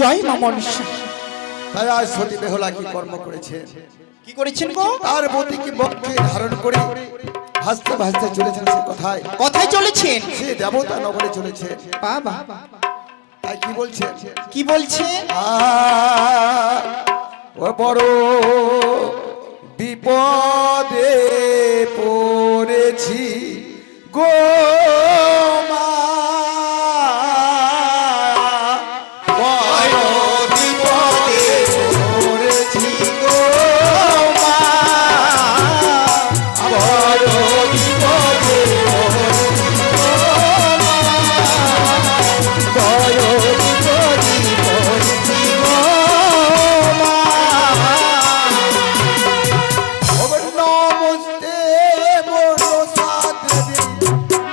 জয় মা মনসা। তাই আজ সতী বেহুলা কি কর্ম করেছে? কি করেছেন গো? তার বতীকে বক্ষে ধারণ করে ভাসতে ভাসতে চলেছেন। সে কোথায় কোথায় চলেছেন? সে দেবতা নগরে চলেছে। বাবা তাই কি বলছে? কি বলছে? ও বড় বিপদে পড়েছি গো মা, বড় বিপদে পড়েছি গো মা, বড় বিপদে পড়েছি গো মা, বড় বিপদে পড়েছি গো মা। নমস্তে মনসা দেবী,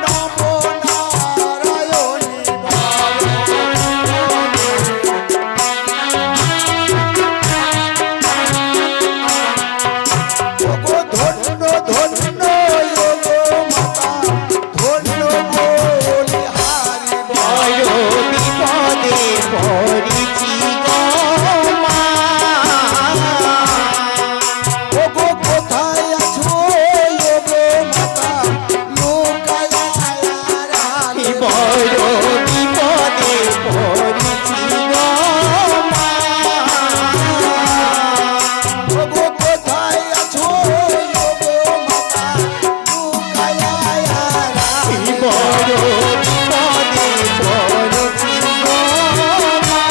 নমো নারায়ণী ওগো ধন্য ধন্য ওগো মাতা, ধন্য বলি হারি বড় বিপদে পড়েছি গো মা। ওগো কোথায় আছো ওগো মাতা, লোকায়া রানী বড় বিপদে পড়েছি গো মা। ওগো কোথায় আছো ওগো মাতা, লোকায়া রানী বড় বিপদে পড়েছি গো মা।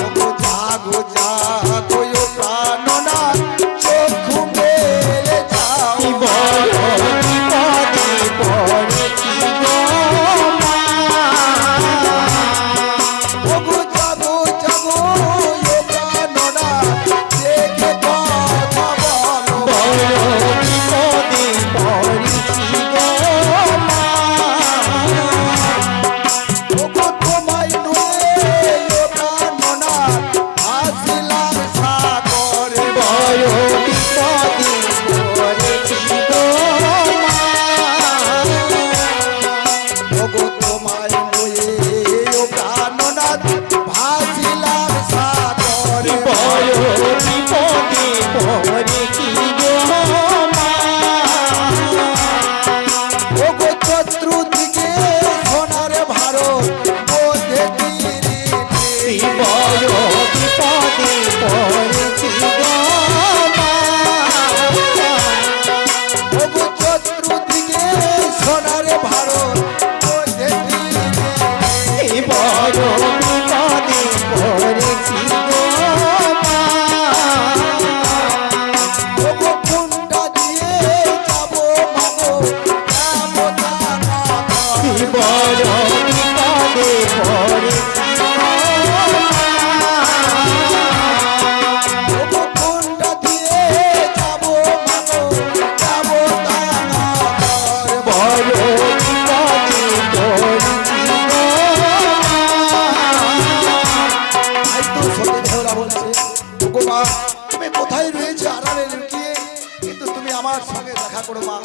ওগো জাগো জাগো ও প্রাণনাথ, চক্ষু মেলে যাও, বড় বিপদে পড়েছি গো মা। ওগো জাগো জাগো ও প্রাণনাথ, দেখে কথা বলো, বড় বিপদে পড়েছি গো মা। ওগো তোমায় নয়ে ও প্রাণনাথ, আসিলাম সাগরে, বড় বিপদে পড়েছি গো মা। ওগো তোমায় নয়ে ও প্রাণনাথ, ভাসিলাম সাগরে, বড় বিপদে পড়েছি গো মা। ওগো চতুর্দিকে সোনার ভারত, মধ্যে তীরে বড় বিপদে পড়েছি গো মা। ওগো চতুর্দিকে সোনার ভারত, মধ্যে তীরে বড় বিপদে পড়েছি গো মা। ওগো কোনটা দিয়ে যাবো মাগো, যাবো জানা বড় বিপদে পড়েছি গো মা। ওগো কোনটা দিয়ে যাবো মাগো, যাবো জানা বড় বিপদে পড়েছি গো মা। তাই তো সতী বেহুলা বলছে, ওগো মা তুমি কোথায় রয়েছে আড়ালে লুকিয়ে, কিন্তু তুমি আমার সঙ্গে দেখা করো মা।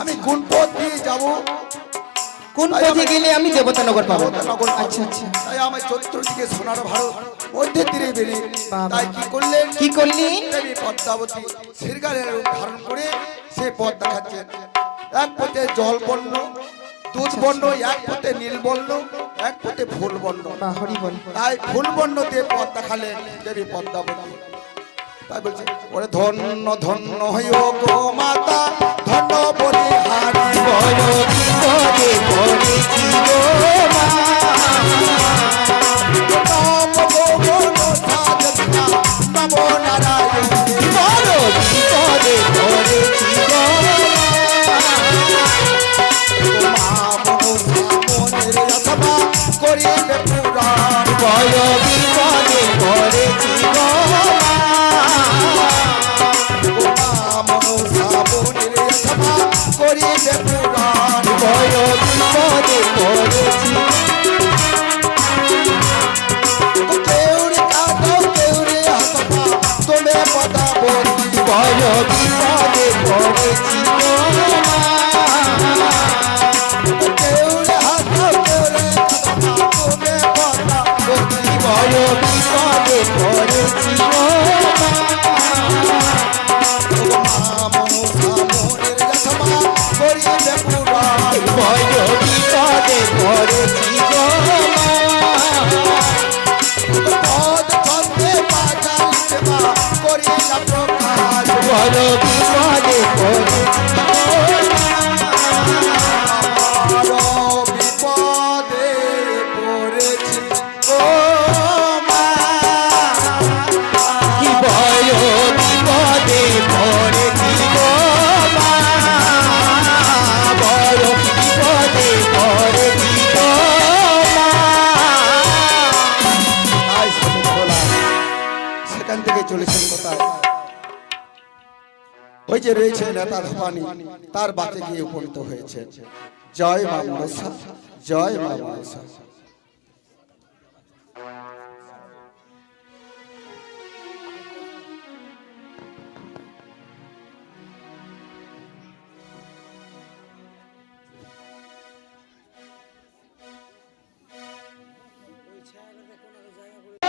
আমি কোন পথ দিয়ে যাবো? কোন পথে গেলে আমি দেবতানগর পাবো? দেবতানগর পাবো। আচ্ছা আচ্ছা। তাই আমার চতুর্দিকে সোনার ভারত, মধ্যে তীরে বেরিয়ে বাবা। তাই কি করলেন? কি করলেন? দেবী পদ্মাবতী শৃঙ্গারের রূপ ধারণ করে সে পথ দেখাচ্ছেন। এক পথে জল বর্ণ, দুধ বর্ণ, এক পথে নীল বর্ণ, এক পথে ফুল বর্ণ। বা হরি বল। তাই ফুল বর্ণ দিয়ে পথ দেখালেন দেবী পদ্মাবতী। তাই বলছে ওরে ধন্য ধন্য হইও গো মাতা, ধন্য বলি হারি বড় বিপদে পড়েছি গো মা। নমো গো মনসা দেবী, নমো নারায়ণী বড় বিপদে পড়েছি গো মা। মা মনসা মনের আশা করিবে পুরাণ, বড় বিপদে পড়েছি গো মা। মনসা মনের আশা করিবে পুরাণ, বড় বিপদে পড়েছি। কেউরে কাঁদো কেউরে হাসবা, তোমে পদাবতী, বড় বিপদে পড়েছি গো মা। কেউরে হাসো কেউরে কাঁদবা, তোমে করিবে পুরাণ বড় বিপদে পড়েছি গো মা। পদ ছন্দে বাজাইতে মা করিলাম প্রকাশ বড় বিপদে পড়েছি গো আমার বিপদে পড়েছি ও মা। কি বড় বিপদে পড়েছি গো মা। বড় বিপদে পড়েছি গো মা। তাই সাধু ভোলা সেখান থেকে চলেছেন কোথায় ওই যে রয়েছে নেতা ধাপানি তার বাতে গিয়ে উপনীত হয়েছে জয় মা মনসা জয় মা মনসা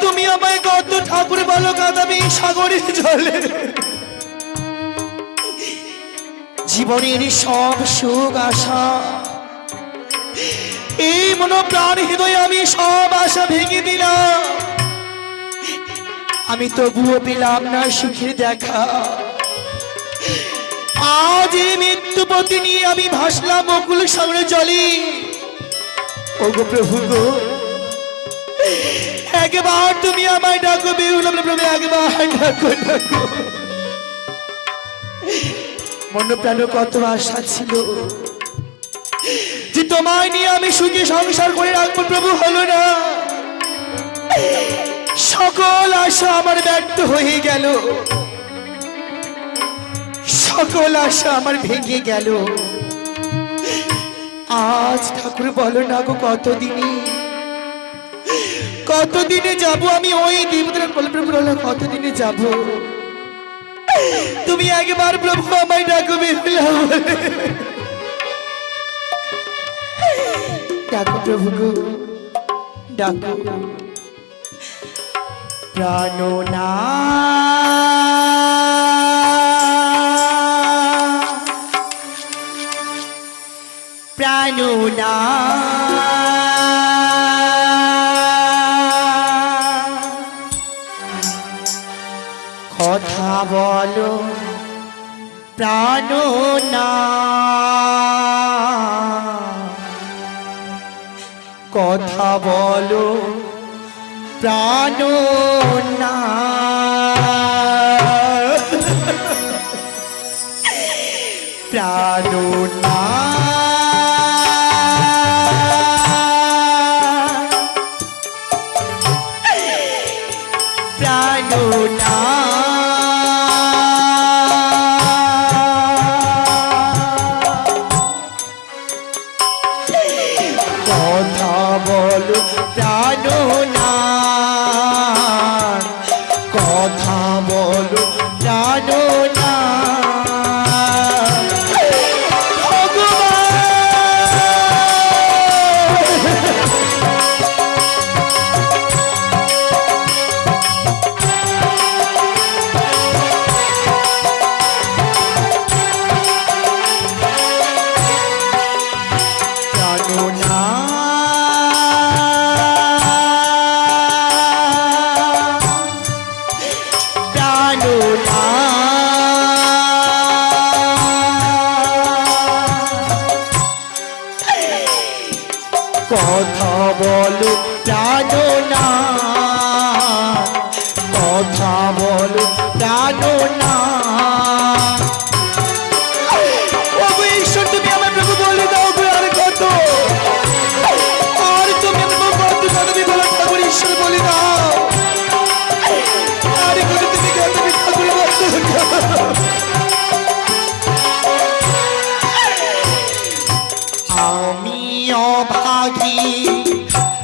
তুমি আমায় কত ঠাকুর বলো কাঁদাবি সাগরের জলে। জীবনের সব সুখ আশা এই মনো প্রাণ হৃদয়ে আমি সব আশা ভেঙে দিলাম। আমি তবুও পেলাম না সুখের দেখা। আজ এই মৃত্যুপতি নিয়ে আমি ভাসলাম বকুল সাগরে জলে। ওগো প্রভু গো, একবার তুমি আমায় ডাকো বেহুলা প্রভু, একবার ডাকো ডাকো। মন প্রাণ কত আশা ছিল যে তোমায় নিয়ে আমি সুখে সংসার করে রাখবো, প্রভু হলো না। সকল আশা আমার ব্যর্থ হয়ে গেল, সকল আশা আমার ভেঙে গেল। আজ ঠাকুর বলো না গো, কতদিনে যাব আমি ওই দেবতার প্রভু, কতদিনে যাব? তুমি একবার প্রভু আমায় ডাকো বেহুলা বলে। ডাকো প্রভু গো, ডাকো। প্রাণনা প্রাণনা কথা বলো প্রাণনা, কথা বলো প্রাণনা। প্রাণনা প্রাণনা কথা বলো প্রাণনা, কথা বলো প্রাণনা। প্রাণনা প্রাণনা কথা বলো প্রাণনা, কথা বলো প্রাণনা। ওগো ঈশ্বর, তুমি আমার প্রভু বলে দাও গো, আর কত, আর তুমি আমার কত তুমি বলো ঠাকুর ঈশ্বর বলে দাও, আর কত তুমি কত ঠাকুর বলো। আমি অভাগী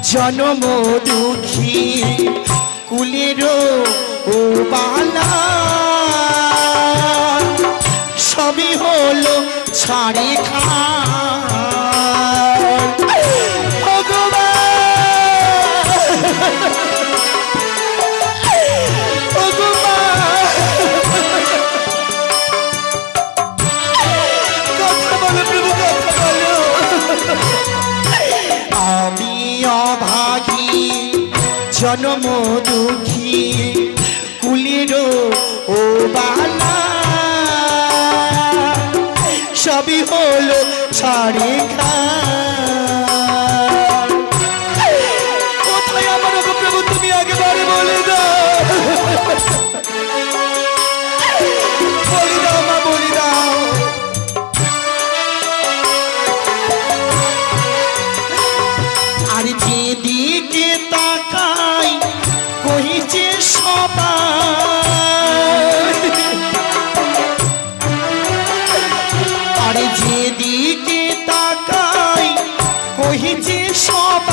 জনম দুঃখী কুলেরও ও বালা, সবই হলো ছাড়ে খা। কথা বলো প্রভু, কথা বলো। আমি অভাগী জন্ম দুঃখী কুলির ও বালা, সবই হলো ছাড়ে খা। কোথায় আমার গো প্রভু, তুমি আগেবারে বলে দাও, বলে দাও মা, বলে দাও। আর যেদিকে তাকাই কহিছে সবাই, আরে যেদিকে তাকাই কহিছে সবাই,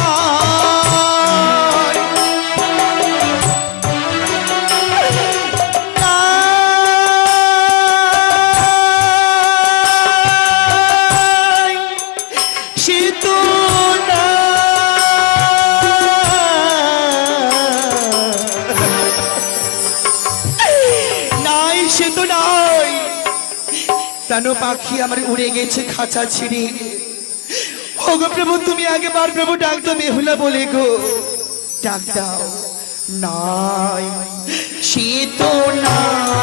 নাই সে তো নাই, সে তো নাই। প্রাণ পাখি আমার উড়ে গেছে খাঁচা ছিঁড়ে। ও গো প্রভু, তুমি আগেবার প্রভু ডাক তো বেহুলা বলে গো, ডাক দাও। নাই সে তো নাই,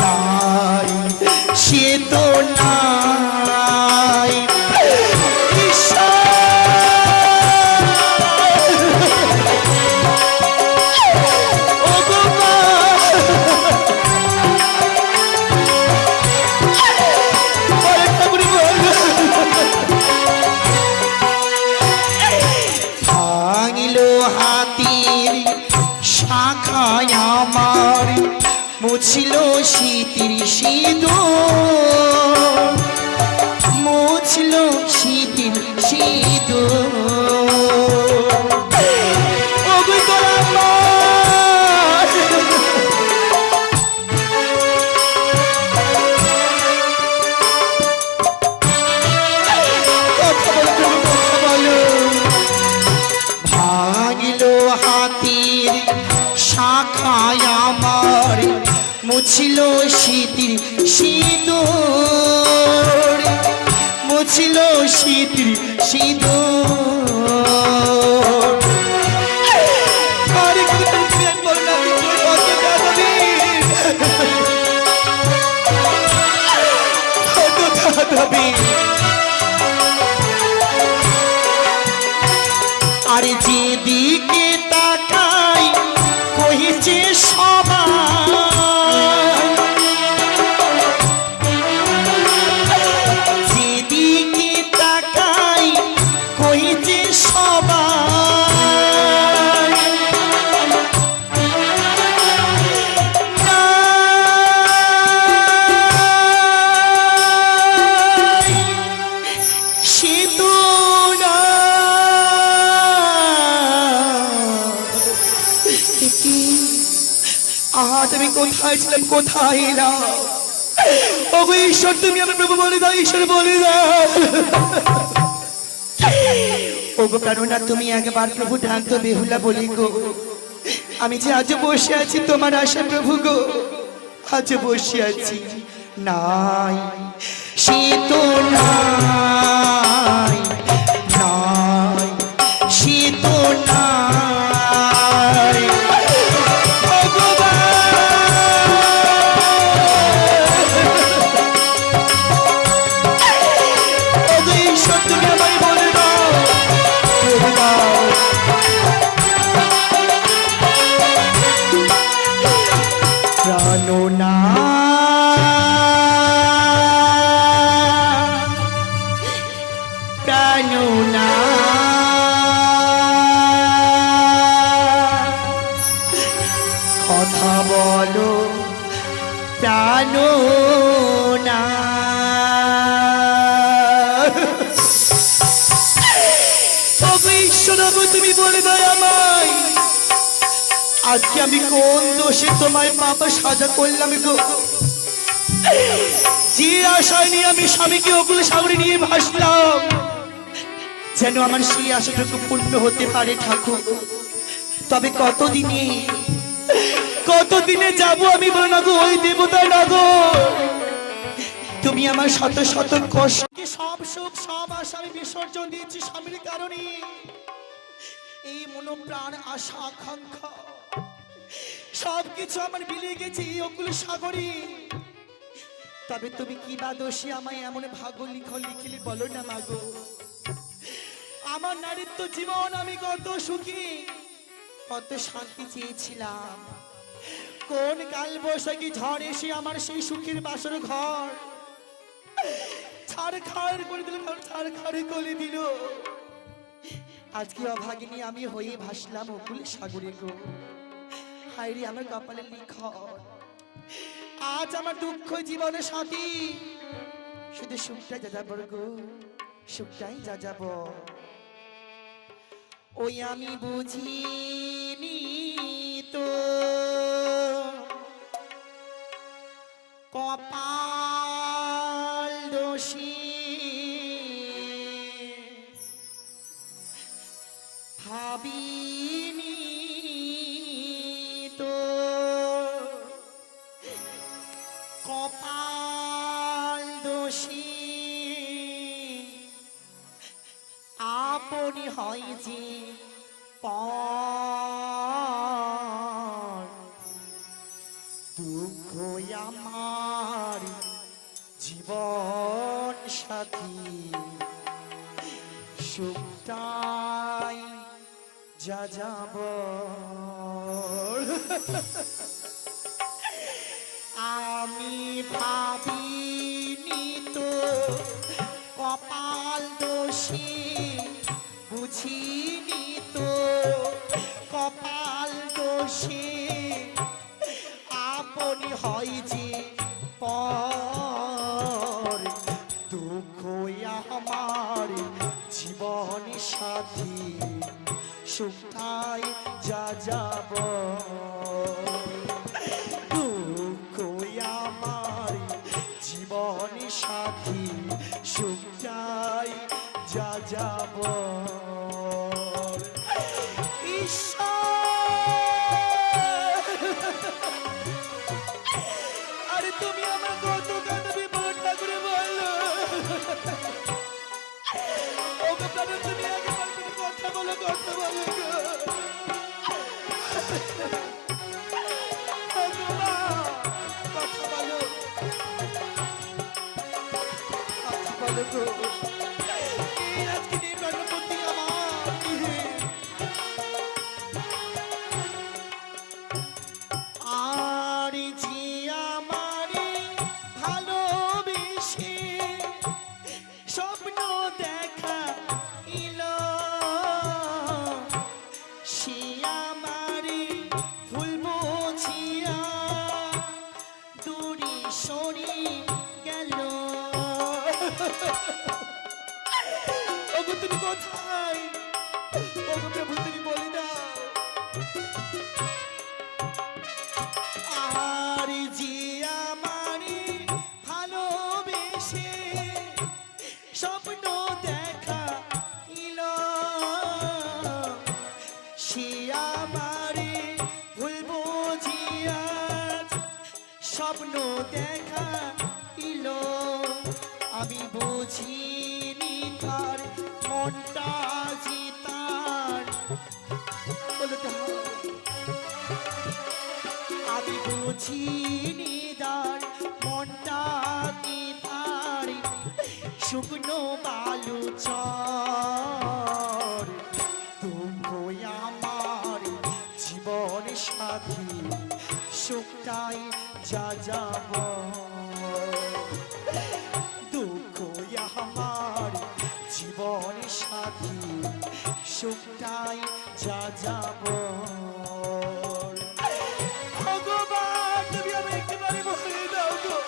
নাই সে তো নাই। ও গো মা, ভাঙিলো হাতির শাখায় আমার, মুছিল শীতির সিঁদুর, মুছিল শীতির সিঁদুর। ও গো তোরা মা, কথা বলো প্রভু, কথা বলো। ভাঙিলো হাতির শাখায় আমার, মুছিল শীতির সিঁদুর, মুছিল শীতির সিঁদুর। আরে কি তুমি আমি বললাম, তুমি কত কাঁদবি, কত কাঁদবি। আরে যেদিকে তাকাই কহিছে সবাই, যেদিকে তাকাই কহিছে সবাই, নাই সে তো আহা, তুমি কোথায় ছিলেন, কোথায় না? ও গো ঈশ্বর, তুমি আমার প্রভু বলে দাও, ঈশ্বর বলে দাও। ও গো প্রাণনাথ, তুমি একবার প্রভু ডাক তো বেহুলা বলি গো, আমি যে আজ বসে আছি তোমার আশা প্রভু গো, আজ বসে আছি। নাই সে তো নাই, নাই সে তো নাই। কথা বলো জানো না, ঈশ্বর তুমি বলে দাও আমায়, আজকে আমি কোন দোষে তোমায় পাপা সাজা করলাম গো? যে আশায় নিয়ে আমি স্বামীকে ওগুলো সামনে নিয়ে ভাসলাম, যেন আমার সেই আশাটুকু পূর্ণ হতে পারে ঠাকুর। তবে কতদিনে যাব আমি বলে না গো ওই দেবতায় না গো, তুমি আমার শত শত কষ্ট সব সুখ সব আশা আমি বিসর্জন দিয়েছি স্বামীর কারণে। এই মন প্রাণ আশা আকাঙ্ক্ষা সবকিছু আমার বিলিয়ে গেছে এই অকুল সাগরে। তবে তুমি কি বা দোষী আমায় এমন ভাগ্য লিখলি বলো না মাগো। আমার নারীত্ব জীবন আমি কত সুখী কত শান্তি চেয়েছিলাম, কোন কাল বৈশাখী ঝড় এসে আমার সেই সুখের বাসর ঘর ছাড়খাড় করে দিল, ছাড়খাড় করে দিল। আজকে অভাগিনী আমি হয়ে ভাসলাম অকুল সাগরে গো। হায়রে আমার কপালে লিখন, আজ আমার দুঃখ জীবনের সাথী শুধু সুখটাই যা যাব গো, সুখটাই যা যাব। ওই আমি বুঝিনি তো কপাল দোষী, ভাবিনি তো কপাল দোষী, আপনি হয় যে পর দুঃখ আমার জীবন সাথী সুখটাই যা যাব। আমি ভাবিনি তো কপাল দোষী, বুঝিনি তো কপাল দোষী, আপনি হয় যে পর দুঃখ আমার জীবন সাথী সুখটাই যা যাব। দুঃখ আমার জীবন সাথী সুখটাই যা যাব। আরে তুমি আমার কত কথা বিপদ না করে বললো। ওকে প্রাণের তুমি একবার তুমি কথা বলো গো। কথা বলো গো। আজকে নির্বাণপতি আমার আর যে আমারে ভালোবেসে স্বপ্ন দেখা ইল, সে আমারে ভুল বুঝিয়া দূরে সরে গেল। ওগো তুমি কোথায়? ওগো প্রভু তুমি বলে দাও। আর যে আমারে ভালোবেসে স্বপ্ন দেখা ইল, সে আমারে ভুল বুঝিয়া স্বপ্ন দেখা ইল। আমি বুঝিনি তার মনটা যে তার বলতে হয়। আমি বুঝিনি তার মনটা কি তার শুকনো বালু চর। দুঃখ আমার জীবন সাথী সুখটাই যা যাব। দুঃখ আমার জীবন সাথী সুখটাই যা যাব। ভগবান তুমি আমি একেবারে বলে দাও গো।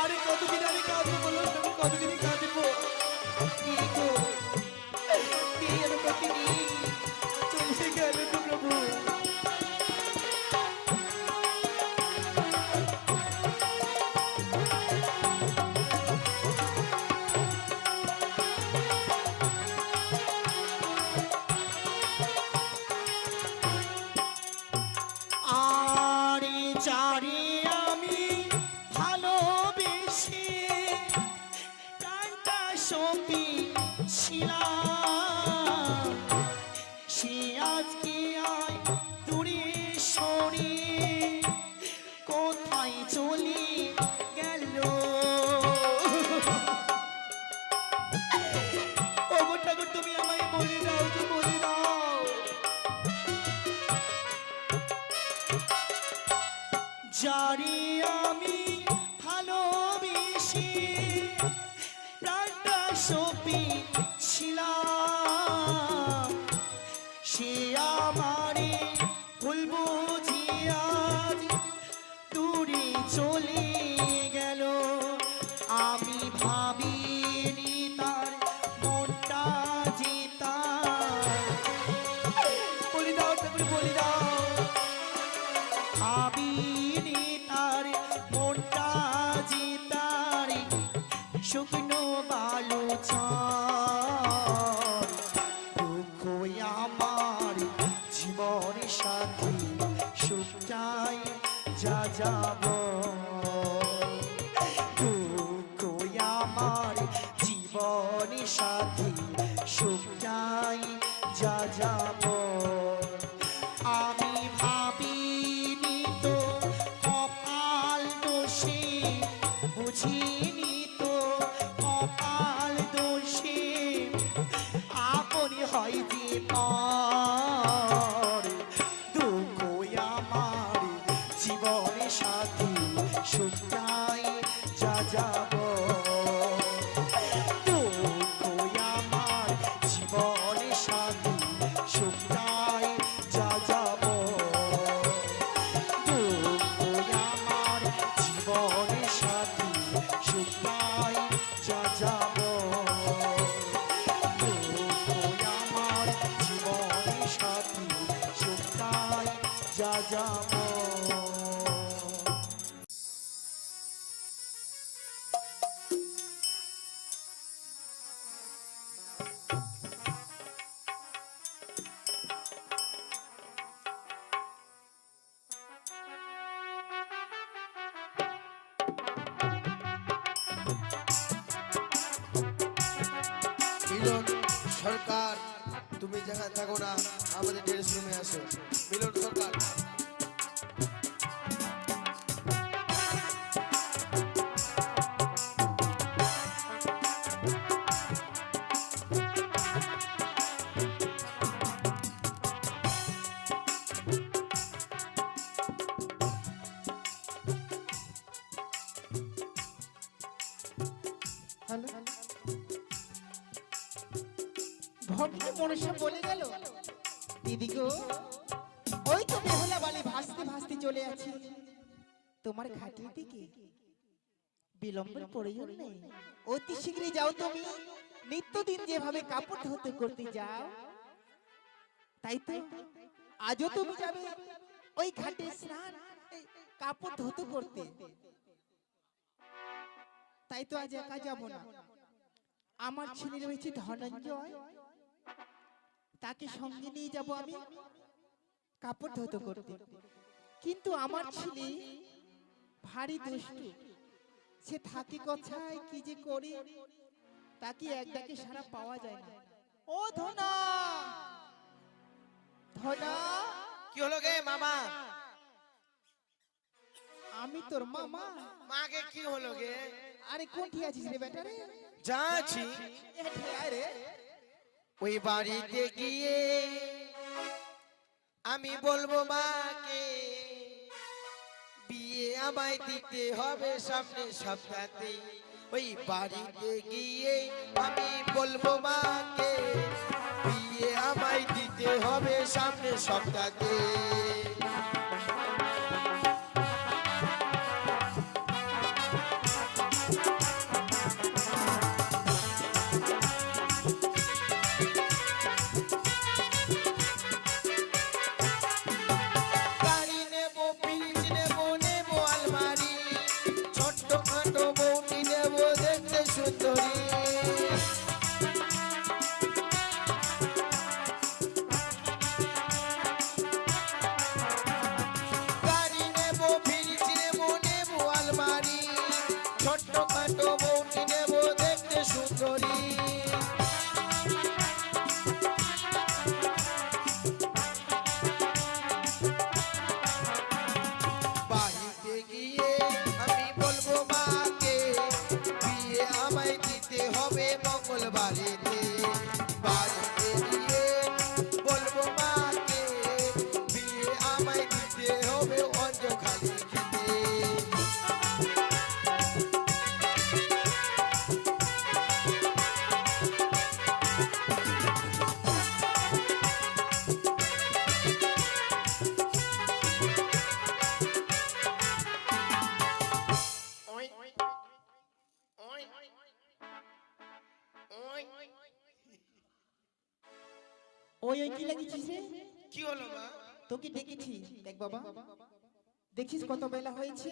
আরে কতদিন আমি কাঁদবো বলো, কতদিনই কাঁদবো। ছিলাম সে আজকে আয় দূরে সরে কোথায় চলে গেল। ওগো ঠাকুর তুমি আমায় বলে দাও যে বলে দাও যারে আমি ভালোবেসে প্রাণটা সপি ছিলাম সে আমারে ভুল বুঝিয়া আজ দূরে চলে গেল। আমি ভাবিনি তার মনটা যে তার বলে দাও ঠাকুর বলে দাও ভাবিনি তার মনটা যে তার শুকনো বালু দুঃখ আমার জীবন সাথী সুখটাই যা যাব দুঃখ আমার জীবন সাথী সুখটাই যা যাব। আমি ভাবিনি তো কপাল দোষে বুঝিনি তো কপাল দোষে আপন হয় যে পর দুঃখ আমার জীবনে সাথী সুখটাই যা যাব দুঃখ আমার জীবনে সাথী সুখটাই যা যাব দুঃখ আমার জীবনে সাথী সুখটাই যা যাব দুঃখ আমার জীবনে সাথী সুখটাই যা যাব। মিলন সরকার তুমি যেখানে থাকো না আমাদের ড্রেস রুমে আসো। মিলন সরকার ভক্তি মনুষ্য বলে গেল দিদি গো ওই তো বেহুলা বালি ভাসতে ভাসতে চলে আছি তোমার ঘাটের দিকে বিলম্বের প্রয়োজন নেই অতি শীঘ্রই যাও তুমি নিত্যদিন যেভাবে কাপড় ধুতে করতে যাও তাই তো আজও তুমি যাবে ওই ঘাটে স্নান কাপড় ধুতে করতে তাই তো আজ একা যাব না আমার ছেলে রয়েছে ধনঞ্জয় তাকে সঙ্গে নিয়ে যাব আমি কাপড় ধুতে করতে কিন্তু আমার ছেলে ভারী দুষ্টু সে থাকে কোথায় কি যে করে তাকে এক ডাকে সারা পাওয়া যায় না। ও ধনা ধনা কি হলো গে মামা? আমি তোর মামা। মাকে কি হলো গে? আরে কোনটি আছিস রে বেটা রে? যাচ্ছি এঠে আয় রে। ওই বাড়িতে গিয়ে আমি বলবো মাকে বিয়ে আমায় দিতে হবে সামনে সপ্তাহে। ওই বাড়িতে গিয়ে আমি বলবো মাকে বিয়ে আমায় দিতে হবে সামনে সপ্তাহে। বাড়িতে বাড়িতে গিয়ে বলবো মাকে বিয়ে আমায় দিতে হবে অঞ্জখালি খেতে। ওই ওই কি লাগিয়েছিস রে? কি হলো মা? তোকে ডেকেছি, দেখ বাবা, দেখিস কত বেলা হয়েছে?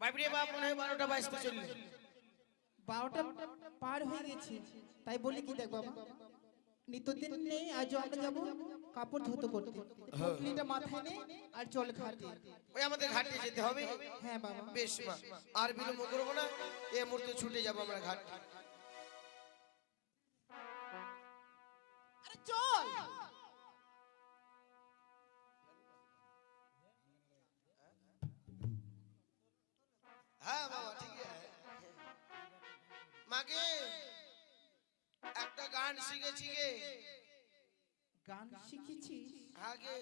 বাবরে বাপ, মনে হয় 12টা বাজতে চললে। 12টা পার হয়ে গেছে, তাই বলি কি দেখ বাবা, নিত্যদিন নেই, আজও আমরা যাবো কাপড় ধুতে করতে। পুটলিটা মাথায় নে আর চল ঘাটে। ওই আমাদের ঘাটে যেতে হবে। হ্যাঁ বাবা। বেশ মা, আর বিলম্ব করবো না, এই মুহূর্তে ছুটে যাবো আমরা ঘাট। আরে চল। হ্যাঁ বাবা, ঠিক আছে। মাকে একটা গান শিখেছি গে। গান শিখেছিস? হাগে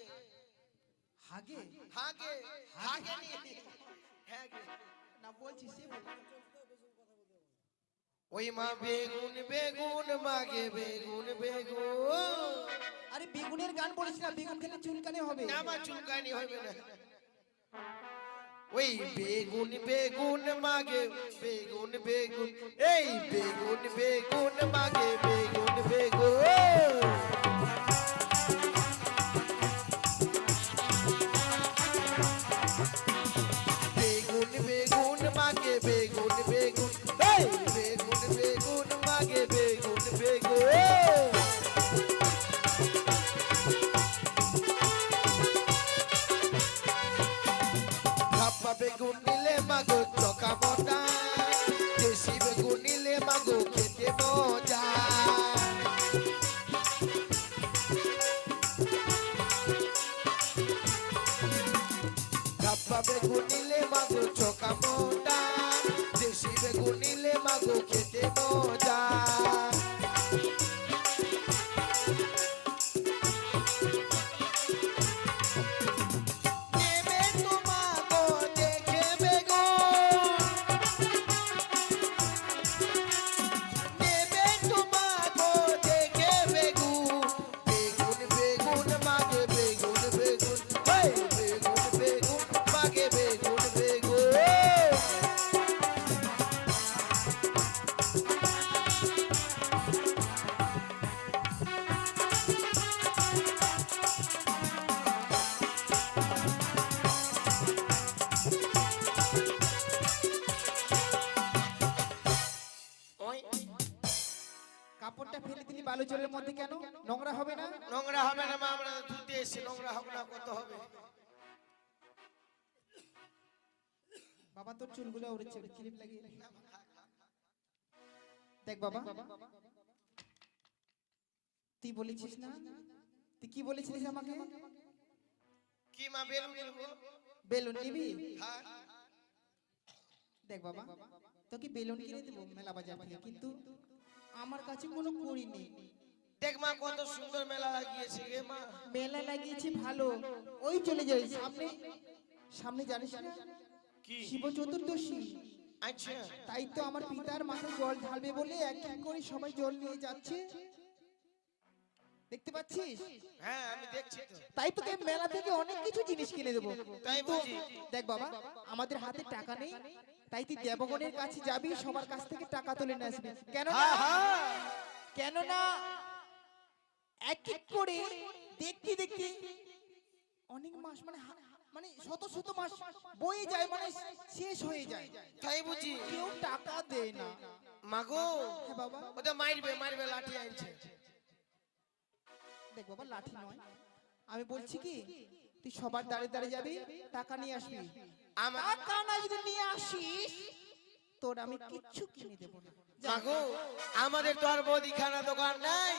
হাগে? হাগে হাগে নি। হ্যাঁ গে। না বলছিস সে বল। ওই মা বেগুন বেগুন মাগে বেগুন বেগুন। আরে বেগুনের গান বলিস না, বেগুন খেলে চুলকানি হবে। না মা, চুলকানি হবে না। ওই বেগুন বেগুন মাগে বেগুন বেগুন, এই বেগুন বেগুন মাগে বেগুন বেগুন। বেগুন বেগুন মাগে বেগুন বেগুন, এই বেগুন বেগুন মাগে বেগুন বেগুন। কাপ্পা বেগুন নিলে মাগো চকা মোটা, দেশি বেগুন নিলে মাগো খেতে মজা। কাপ্পা বেগুন নিলে মাগো চকা মোটা, দেশি বেগুন নিলে মাগো খেতে মজা। নেবে তো মাগো দেখে বেগুন, নেবে তো মাগো দেখে বেগুন। বেগুন বেগুন মাগে বেগুন বেগুন, ওই বেগুন বেগুন মাগে বেগুন বেগুন। ওই কাপড়টা ফেলে দিলি বালু জলের মধ্যে কেন? নোংরা হবে না? নোংরা হবে না মা, আমরা ধুতে এসে নোংরা হবে না, কত হবে। বাবা তোর চুলগুলো উড়েছে, ক্লিপ লাগিয়ে নে। দেখ বাবা, তুই বলেছিস না, তুই কি বলেছিলিস আমাকে? কি মা, বেলুন নেবো? বেলুন নিবি? হ্যাঁ। দেখ বাবা, তোকে বেলুন কিনে দেবো মেলা বাজার থেকে, কিন্তু আমার কাছে কোনো কড়ি নেই। দেখ মা, কত সুন্দর মেলা লাগিয়েছে গে মা। মেলা লাগিয়েছি ভালো, ওই চলে যাই সামনে। সামনে জানিস না কি? শিব চতুর্দশী, আচ্ছা। তাই তো আমার পিতার মাথায় জল ঢালবে বলে এক এক করে সবাই জল নিয়ে যাচ্ছে, দেখতে পাচ্ছিস? হ্যাঁ আমি দেখছি তো। তাই তোকে মেলা থেকে অনেক কিছু জিনিস কিনে দেবো। তাই কিন্তু বুঝি? দেখ বাবা, আমাদের হাতে টাকা নেই, তাই তুই দেবগণের কাছে যাবি, সবার কাছ থেকে টাকা তুলে নিয়ে আসবি। হ্যাঁ হ্যাঁ। কেননা এক এক করে দেখতে দেখতে অনেক মাস, মানে মানে শত শত মাস বয়ে যায়, মানে শেষ হয়ে যায়, তাই বুঝি? কেউ টাকা দেয় না। মাগো, হ্যাঁ বাবা। ওদের মারবে মারবে, লাঠি আনছে। দেখ বাবা, লাঠি নয়, আমি বলছি কি, তুই সবার দাঁড়িয়ে দাঁড়িয়ে যাবি, টাকা নিয়ে আসবি। টাকা না যদি নিয়ে আসিস, তোর আমি কিচ্ছু কিনে দেবো না। যা। মাগো, আমাদের তো আর মুদিখানা দোকান নাই,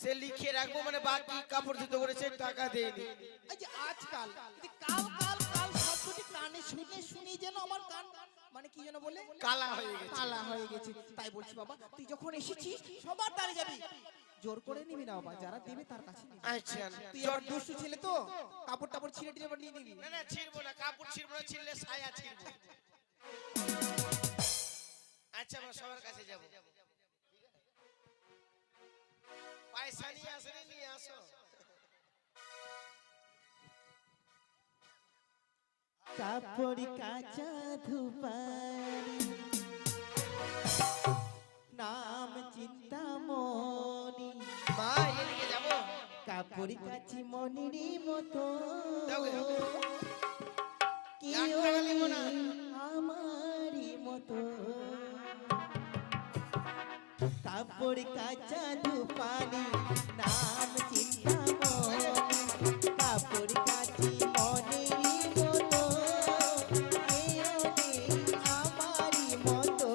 সে লিখে রাখবো, মানে বাকি কাপড় ধুতে করেছে টাকা দেয়নি। এই যে আজকাল, এই যে কাল কাল কাল শব্দটি কানে শুনে শুনে যেন আমার কান মানে কি যেন বলে কালা হয়ে গেছে। কালা হয়ে গেছে। তাই বলছি বাবা তুই যখন এসেছিস সবার দ্বারে যাবি, জোর করে নিবি না বাবা, যারা দেবে তার কাছে নিবি। আচ্ছা তুই আবার দুষ্টু ছেলে তো, কাপড় টাপড় ছিঁড়ে টিড়ে আবার নিয়ে নিবি। না না ছিড়বো না, কাপড় ছিড়বো না, ছিড়লে ছায়া ছিড়বো। আচ্ছা আমরা সবার কাছে যাব। পয়সা নিয়ে আসেনি, নিয়ে আসো। কাপড় কাঁচা ধুপারি নাম চিন্তামণি, মা এদিকে যাবো। কাপড় কাচি মনিরি মতো দাও গে, দাও গে। কি এক টাকা নিবো না। আমারি মতো কাপড় কাচা ধুপানি নাম চিন্তামণি, কাপড় কাচি মনিরি মতো কেউ নেই আমারি মতো।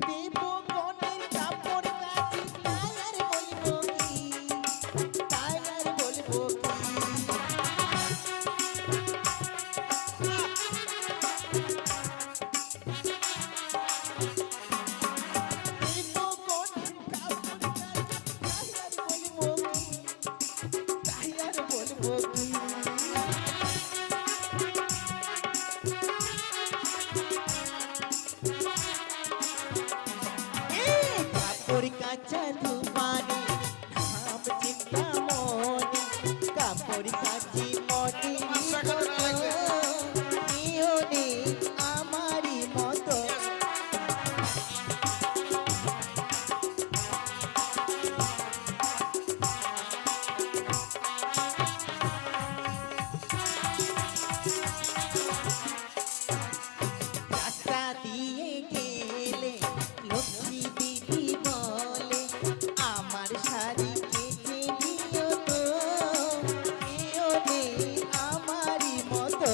দেব মনের কাপড় কাচি তাই আর বলবো কি, তাই আর বলবো কি। দেব মনের কাপড় কাচি তাই আর বলবো কি, তাই আর বলবো কি। কাপড় কাচা ধুপানি নাম চিন্তামণি, কাপড় কাচি মনি কেউ নেই আমারি মতো। রাস্তা দিয়ে গেলে লক্ষ্মী দিদি বলে আমার শাড়ি কেচে দিও তো কেউ নেই আমারি মতো।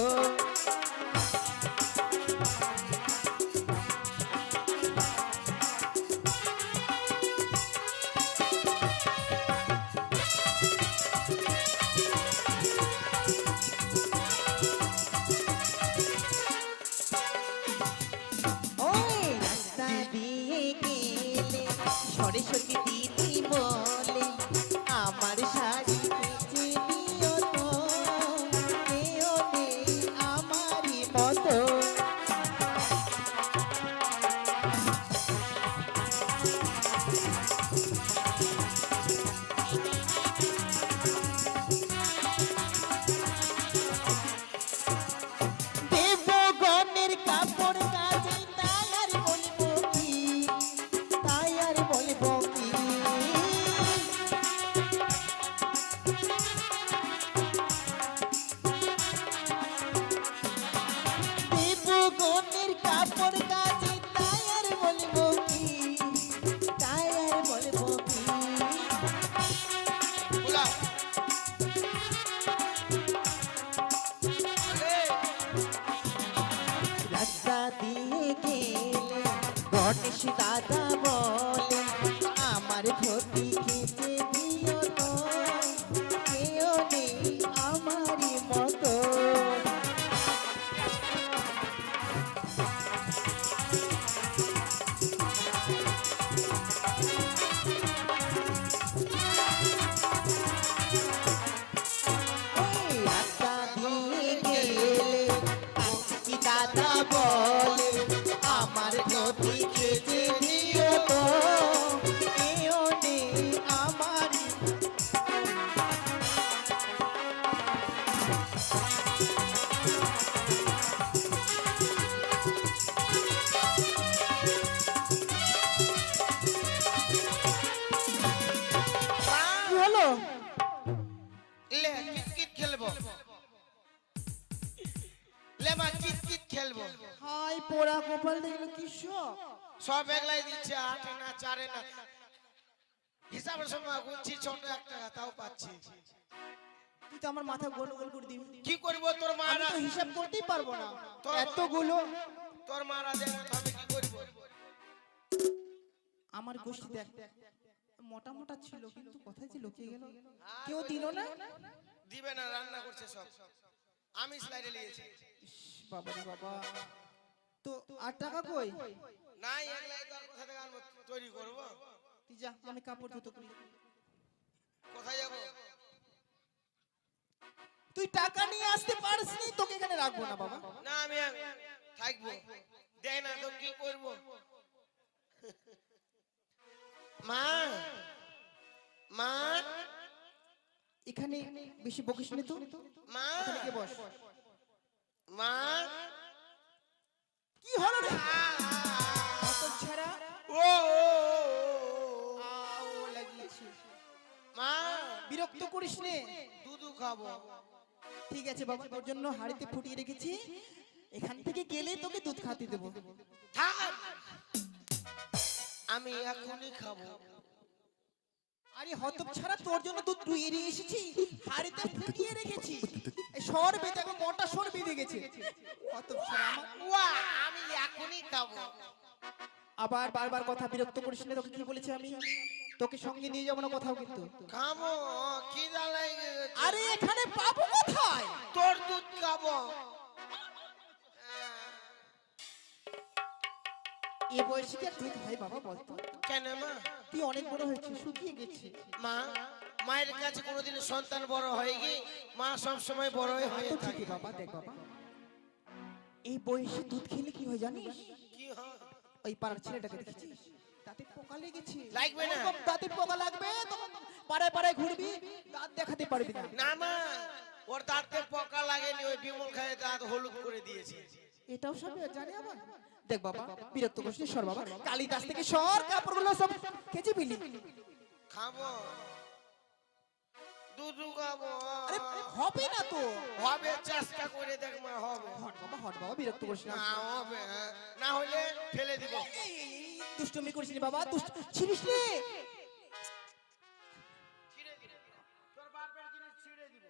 ওই রাস্তা দিয়ে গেলে সরস্বতী দিদি বলে আমার শাড়ি কেচে দিও তো কেউ নেই আমারি মতো। দেবগণের কাপড় কাচি তাই আর বলবো কি, তাই আর বলবো কি। দেবগণের কাপড় কাচি তাই আর বলবো কি, তাই আর বলবো কি। বুলাও। রাস্তা দিয়ে গেলে গণেশ দাদা বলে আমার ধুতি খেচে দিও তো কেউ নেই আমারি মতো। এই রাস্তা দিয়ে গেলে কি দাদা বলে আমার ধুতি খেচে দিও তো কেউ নেই আমারি। কি হলো? লে কিতকিত খেলবো। লে মা কিতকিত খেলবো। হাই পোড়া কপাল দেখলো কি শখ। সব একলাই দিচ্ছে, আটে না চারে না। হিসাবের সময় গুনছি ছোট একটা তাও পাচ্ছি। তুই তো আমার মাথা গোল গোল করে দিবি। কি করবো তোর মা আমি তো হিসাব করতেই পারবো না তো- এতগুলো। তোর মারা দেয় না তো আমি কি করবো? আমার গোষ্ঠী দেখ মোটা মোটা ছিল কিন্তু কোথায় যে লুকিয়ে গেল কেউ দিল না। দিবে না, রান্না করছে সব, আমি স্লাইডে নিয়েছি। ইস, বাবা রে বাবা, তো 8 টাকা কই? নাই এগুলাই তো আর কোথা থেকে আনবো, তৈরি করবো। তুই যা, আমি কাপড় ধুতে করি। কোথায় যাবো? তুই টাকা নিয়ে আসতে পারিসনি, তোকে এখানে রাখবো না বাবা। না আমি থাকবো, দেয় না তো কি করবো? মা, মা, এখানে বেশি বকিস নি তো। মা, এখানে গিয়ে বস। মা, কি হলো রে? হতচ্ছাড়া, ও আও লাগিয়েছি। মা, বিরক্ত করিস নে। দুধু খাবো। ঠিক আছে বাবা, তোর জন্য হাড়িতে ফুটিয়ে রেখেছি, এখান থেকে গেলে তোকে দুধ খাতে দেবো। থাক, আমি এখনই খাবো। আরে হতচ্ছাড়া, তোর জন্য দুধ দুইয়ে নিয়ে এসেছি, হাড়িতে ফুটিয়ে রেখেছি। এই সর বেঁধে, এখন মোটা সর বেঁধে গেছে। হতচ্ছাড়া আমার। ওয়া, আমি এখনই খাবো। আবার বারবার কথা বিরক্ত করিস না, তোকে কি বলেছি আমি? তোকে সঙ্গে নিয়ে যাবো না কোথাও কিন্তু। খাবো, কি জ্বালাই গেছে। আরে এখানে পাবো কোথায়? তোর দুধ খাবো। এ বয়সে কি আর দুধ হয় বাবা, বলতো? কেন মা? তুই অনেক বড় হয়েছিস, শুকিয়ে গেছিস। মা, মায়ের কাছে কোনোদিন সন্তান বড় হয় কি? মা সব সময় বড় হয়ে তো থাকে। ঠিকই বাবা, দেখ বাবা, এই বয়সে দুধ খেলে কি হয় জানিস? কি হয়? ওই পাড়ার ছেলেটাকে দেখেছিস, দাঁতে পোকা লেগেছে। লাগবে না। ওরকম দাঁতে পোকা লাগবে, তখন পাড়ায় পাড়ায় ঘুরবি, দাঁত দেখাতে পারবি না। না মা, ওর দাঁতে পোকা লাগেনি, ওই বিমল খায় দাঁত হলুদ করে দিয়েছে। এটাও সব জানি আবার। দেখ বাবা, বিরক্ত করিস নি, সর বাবা, কালিদাস থেকে সর, কাপড়গুলো সব কেচে ফেলি। খাবো, দুধ খাবো। আরে হবে না তো। হবে, চেষ্টা করে দেখ মা, হবে। হট বাবা, হট বাবা, বিরক্ত করিস না। না হবে, না হলে ফেলে দিব। এই দুষ্টুমি করিস নি বাবা, দুষ্ট ছিড়িস রে। ছিঁড়ে দিব, তোর বাপের জিনিস ছিঁড়ে দিব।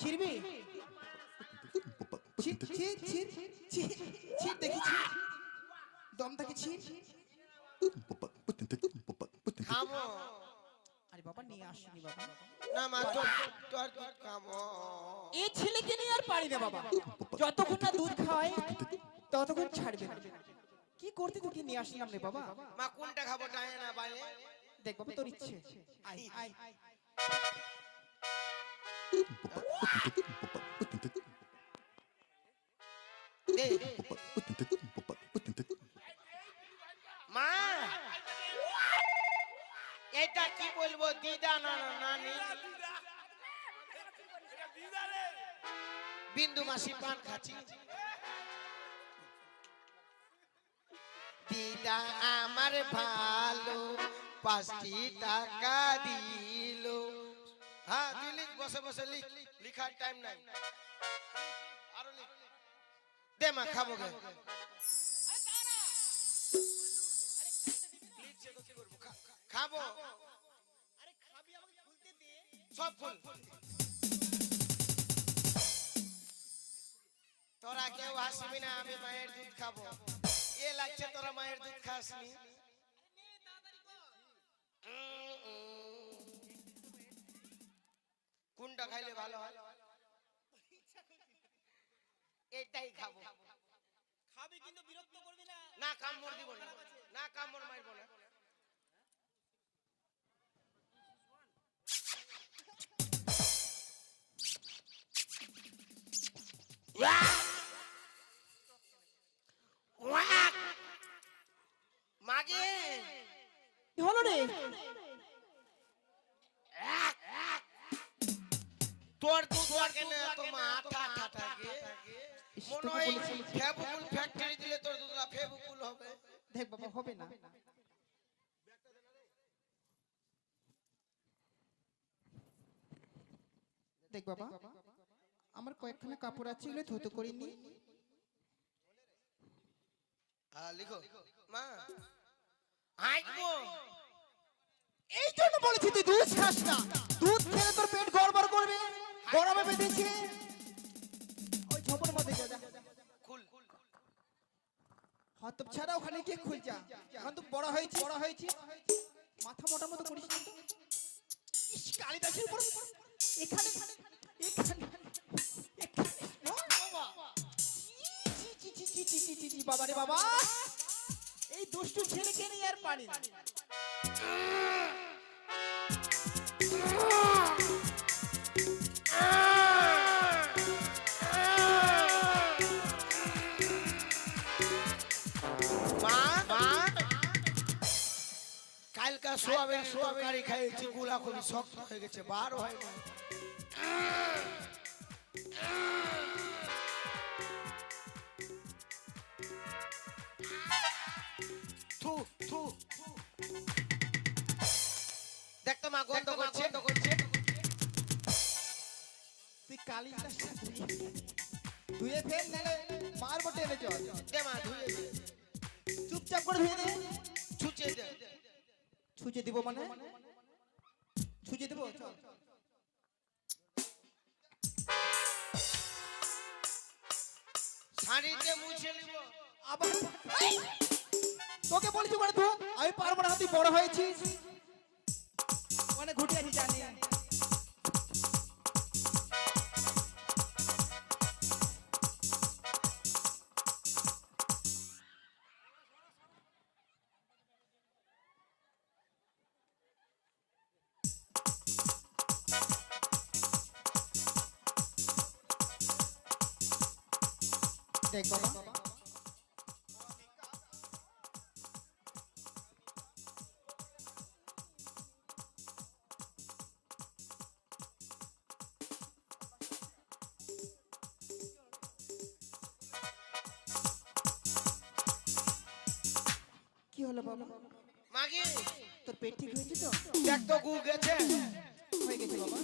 ছিড়বি? ছিড় ছিড় ছিড় ছিড় ছিড়, দেখি ছিড়, দম থাকে ছিড়। খাবো। আরে বাবা, নিয়ে আসিনি বাবা। না মা, তোর দুধ খাবো। এই ছেলেকে নিয়ে আর পারি না বাবা, যতক্ষণ না দুধ খায় ততক্ষণ ছাড়বে না। কি করতে তোকে নিয়ে আসলাম রে বাবা। মা কোনটা খাবো, ডায় না বাইরে? দেখ বাবা, তোর ইচ্ছে, আয় আয়। দে। মা, এটা কি বলবো, দিদা না নানি? বিন্দু মাসি পান খাচ্ছি। দিদা আমার ভালো 5টি টাকা দিল। হ্যাঁ তুই লিখ, বসে বসে লিখ, লিখার টাইম নাই, আরো লিখ। দে মা, খাবো গে। খাবো, সব ফুল। তোরা কেউ আসবি না, আমি মায়ের দুধ খাবো। এ লাগছে তোরা মায়ের দুধ খাসনি। কোনটা খাইলে ভালো হয়? এটাই খাবো। খাবি কিন্তু বিরক্ত করবি না। না কামড় দিব না, না কামড় মারবো না। মাগে কি হলো রে? তোর দুধ লাগে না, তোর মাথা থাকে। মনে হয় ফেবুকুল ফ্যাক্টরি দিলে তোর দুধটা ফেবুকুল হবে। দেখ বাবা, হবে না। দেখ বাবা, আমার কয়েকখানা কাপড় আছে, এগুলো ধুতে করিনি। লিখো মা, আইগো। এই জন্য বলেছি তুই দুধ খাস না, দুধ খেলে তোর পেট গড়বড় করবে, গরমে বেঁধেছে। ওই ঝোপের মধ্যে যা, যা। খুল। হতপ ছাড়া ওখানে গিয়ে খুল যা, এখন তো বড় হয়েছি মাথা মোটা মতো করিস না তো। ইস, কালিদাসের উপর এখানে এখানে এখানে ও বাবা, ছি, বাবা রে বাবা, এই দুষ্টু ছেলেকে নিয়ে আর পারি না। মা কালকা সোয়াবেন তরকারি খাইছি, গুলা খুবই শক্ত হয়ে গেছে, বার হয় না। থু থু দেখ তো মা গন্ধ করছে। তুই কালিদাসটা ধুয়ে ফেল, নালে মারবো টেনে চল। দে মা ধুয়ে দে, চুপচাপ করে ধুয়ে দে। ছুচে দে। ছুঁচে দিব মানে? ছুঁচে দিব, চল। শাড়িতে মুছে নিব। আবার এই! তোকে বলেছি করে ধো, আমি পারবো না, তুই বড় হয়েছিস। অনেক ঘুটে আছি জানি। দেখ বাবা, কি হলো বাবা? মাগি তোর পেট ঠিক হয়েছে তো? দেখ তো গু গেছে, হয়ে গেছে বাবা।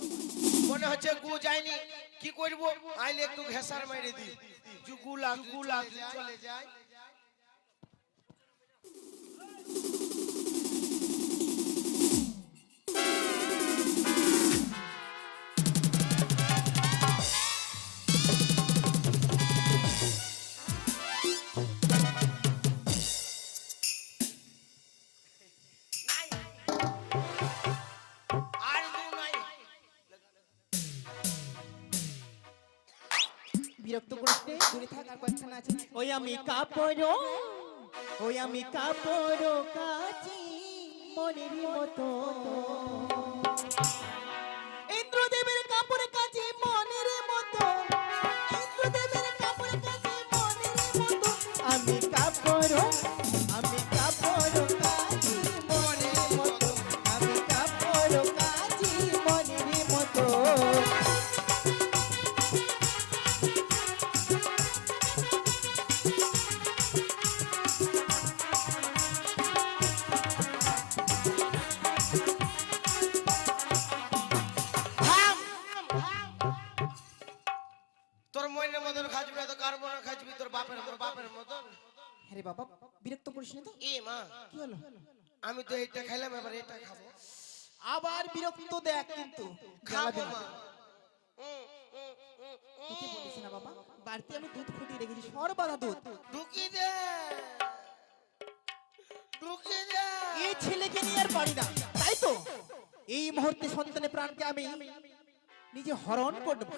মনে হচ্ছে গু যায়নি। কি করব, আইলে একটু ঘেসার মেরে দি, গুলা চলে যায়। আর গু নাই। বিরক্ত করিস নে, দূরে থাক, আর কয়েকখানা আছে। ওই আমি কাপড় কাচি মনের মতো, ইন্দ্রদেবের কাপড় কাচি মনের মতো, ইন্দ্রদেবের কাপড় কাচি মনের মতো, আমি কাপড় কাচি মনের মতো, আমি কাপড় কাচি মনের মতো। থাম! তোর মনের মতন খাজবি না তো কার মনে খাজবি? তোর বাপের মতন। আরে বাবা, বিরক্ত করিস না তো। এ মা, কি হলো? আমি তো এটা খাইলাম, এবার এটা খাবো। আবার বিরক্ত দেখ কিন্তু। খাবো মা। তোকে বলিস না বাবা, বাড়িতে আমি দুধ ফুটিয়ে রেখেছি, সর্বদা দুধ। ঢুকি দে, ঢুকি দে। এই ছেলেকে নিয়ে আর পারি না, তাই তো এই মুহূর্তে সন্তানের প্রাণকে আমি নিজে হরণ করব।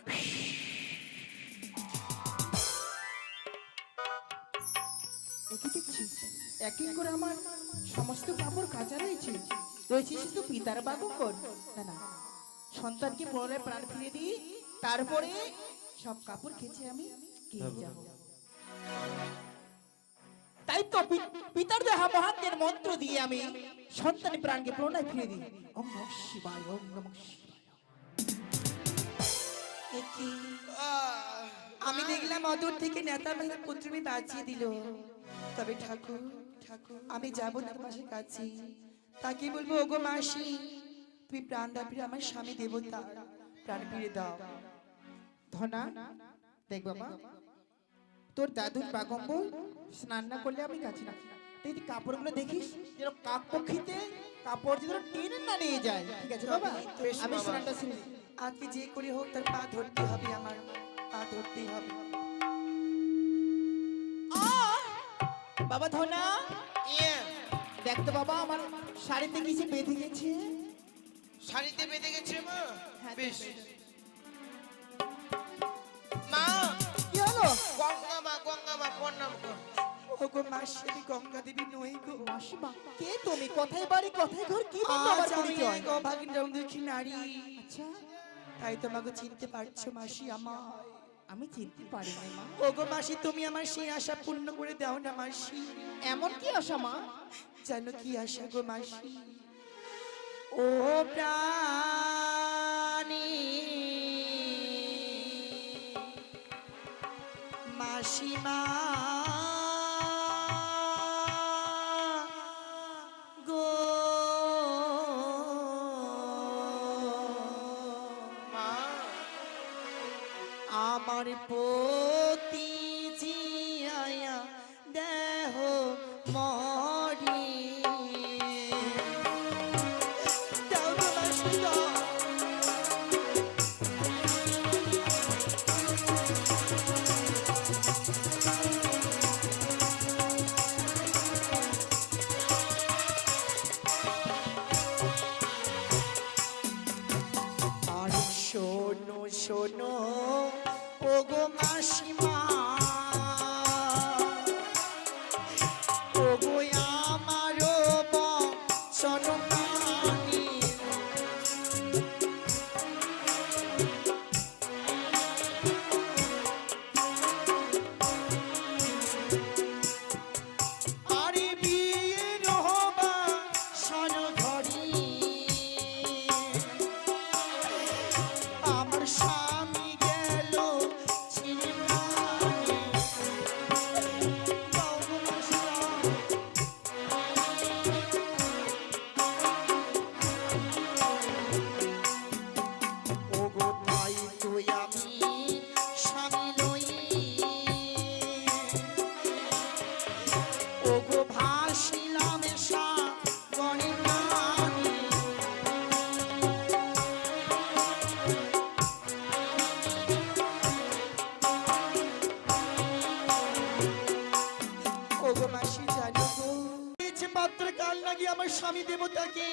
একই দেখছি, একই করে আমার সমস্ত কাপড় কাচা রয়েছে, শুধু পিতার বাগকর। না, সন্তানকে পুনরায় প্রাণ ফিরে দিই, তারপরে সব কাপড় কেচে আমি গিয়ে যাব। তাই তো পিতার দেহা মহাত্মের মন্ত্র দিয়ে আমি সন্তানের প্রাণকে পুনরায় ফিরে দিই। ওম নমঃ শিবায়, ওম নমঃ শিবায়। আমি দেখলাম অদূর থেকে নেতা মেয়ের পুত্রমি বাঁচিয়ে দিল। তবে ঠাকুর আমি যাবো তার পাশে কাছে, তাকে বলবো, ওগো মাসি, তুমি প্রাণ দাপিয়ে আমার স্বামী দেবতা প্রাণ ফিরে দাও। ধনা দেখ বাবা, তোর দাদুর বাগম্বর স্নান না করলে আমি কাছি না। তুই কাপড়গুলো দেখিস, যেরকম কাকপক্ষীতে কাপড় যেন টেনে না নিয়ে যায়। ঠিক আছে বাবা, আমি স্নানটা সেরে নিই। আজকে যে করে হোক তার পা ধরতে হবে, আমার পা ধরতেই হবে। বাবা ধনা, ইয়ে দেখ তো বাবা আমার শাড়িতে কিছু বেঁধে গেছে। শাড়িতে বেঁধে গেছে মা? হ্যাঁ, বেশ। মা, কি হলো? গঙ্গা মা প্রণাম কর। ওগো মাসি আমি গঙ্গা দেবী নই গো। মাসিমা, কে তুমি? কোথায় বাড়ি, কোথায় ঘর, কি বলতো আমার আজ আমি পরিচয়? এক অভাগিন দুঃখী নারী, আচ্ছা, তাই তোমাকে চিনতে পারছো মাসি আমার। আমি চিনতে পারি না মা। ওগো মাসি তুমি আমার সেই আশা পূর্ণ করে দাও না মাসি। এমন কি আশা মা? জানো কি আশা গো মাসি? ও প্রাণী মাসিমা গো, মা, আমার পতি জিয়া দেহ মরি দাও গো মাসি দাও। আর শোনো শোনো ওগো মাসিমা, ওগো আমারও বচন মানি। আরে বিয়ের হবা সনঘরি আমার স্বামী গেল ছিনিমানি। দাও গো মাসিমা। ওগো তাই তুই আমি স্বামী নই, ওগো ভাসিলাম সাগরে প্রাণী। ওগো মাসি জানো গো, ইচ্ছে পাত্র কাল নাকি আমার স্বামী দেবতাকে,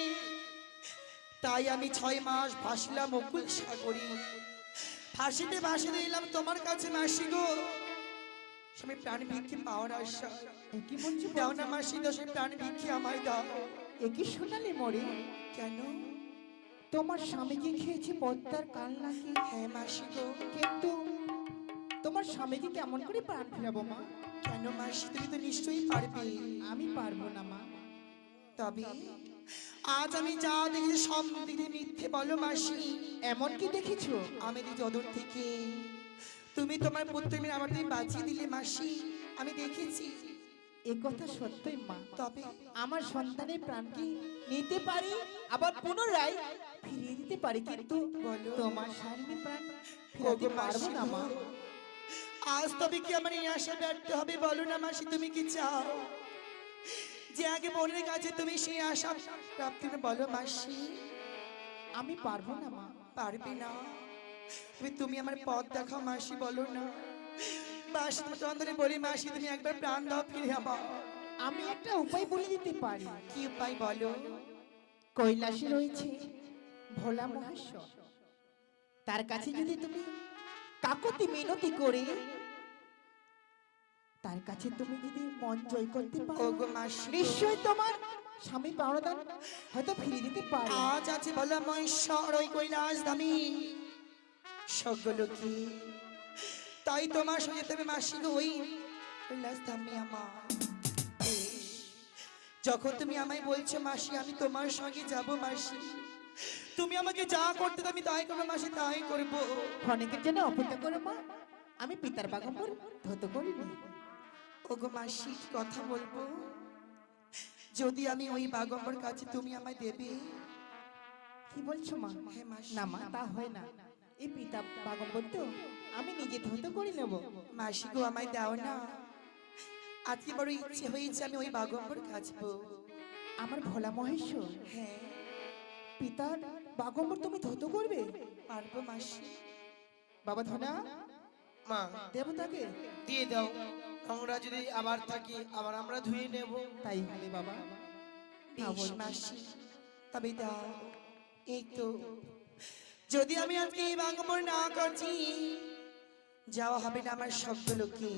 তাই আমি 6 মাস ভাসিলাম অকুল সাগরে। ফাঁসিতে ভাসিতে এলাম তোমার কাছে মাসি গো, স্বামী প্রাণ ভিক্ষে পাওয়ার আশা। এ কি বলছো? দাও না মাসি দাও, সেই প্রাণ ভিক্ষে আমায় দাও। এ কি শোনালি মরে? কেন? তোমার স্বামীকে খেয়েছে পদ্মার কাল নাকি? হ্যাঁ মাসি গো। কিন্তু তোমার স্বামীকে কেমন করে প্রাণ ফেরাবো মা? কেন মাসি তুমি তো নিশ্চয়ই পারবে। আমি পারবো না মা। তবে আজ আমি যা দেখি সব দিকে মিথ্যে বলো মাসি। এমন কি দেখেছো? আমি দেখি অদূর থেকে তুমি তোমার পুত্রকে আমার তুমি বাঁচিয়ে দিলে মাসি, আমি দেখেছি। এ কথা সত্যই মা। তবে আমার সন্তানের প্রাণকে নিতে পারি, আবার পুনরায় ফিরিয়ে দিতে পারি, কিন্তু বলো। তোমার স্বামীর প্রাণ ওগো ফেরাতে পারবো মাসি না মা। গো, আজ তবে কি আমার এই আশা ব্যর্থ হবে বলো না মাসি? তুমি কি চাও যে আগে মনের কাছে তুমি সেই আশা প্রাপ্তি করে বলো মাসি? আমি পারবো না মা। পারবে না? তুমি আমার পথ দেখাও মাসি, বলো না মাসি। তোমার চন্দনে বলি মাসি তুমি একবার প্রাণ দাও ফিরে আমার। আমি একটা উপায় বলে দিতে পারি। কি উপায় বলো? কৈলাসে রয়েছে ভোলা মহেশ্বর, তার কাছে যদি তুমি কাকতি মিনতি করে তার কাছে তুমি যদি মন জয় করতে পারো, ওগো মাসি গো, নিশ্চয় তোমার স্বামী প্রাণদান হয়তো ফিরিয়ে দিতে পারে। আজ আছে বলা মহেশ্বর ওই কৈলাস দামি সকল কি, তাই তোমার সঙ্গে তুমি মাসি গো ওই কৈলাস দামি আমার। বেশ, যখন তুমি আমায় বলছো মাসি আমি তোমার সঙ্গে যাব মাসি, তুমি আমাকে যা করতে আমি তাই করবো মাসি, তাই করবো। ক্ষণিকের জন্য অপেক্ষা করো মা, আমি পিতার বাগাম্বর ধত করিনি। ওগো মাসি কি কথা বলবো, যদি আমি ওই বাগম্বর কাছে তুমি আমায় দেবে? কি বলছো মা? হ্যাঁ মাসি। না মা, তা হয় না। এই পিতা বাগাম্বর তো আমি নিজে ধত করে নেব। মাসি গো আমায় দাও না, আজকে বড় ইচ্ছে হয়েছে আমি ওই বাগম্বর কাছবো। আমার ভোলা মহেশ্বর, হ্যাঁ পিতার বাগম্বর তুমি ধত করবে? পারবো মাসি। বাবা ধনা, মা দেবতাকে দিয়ে দাও। আমরা যদি আবার থাকি আবার আমরা ধুয়ে নেব। তাই হবে বাবা। বেশ মাসি, তবে দাও। এই তো, যদি আমি আজকে এই বাঙ্গমোড় না করছি, যাওয়া হবে না আমার সবগুলোকে।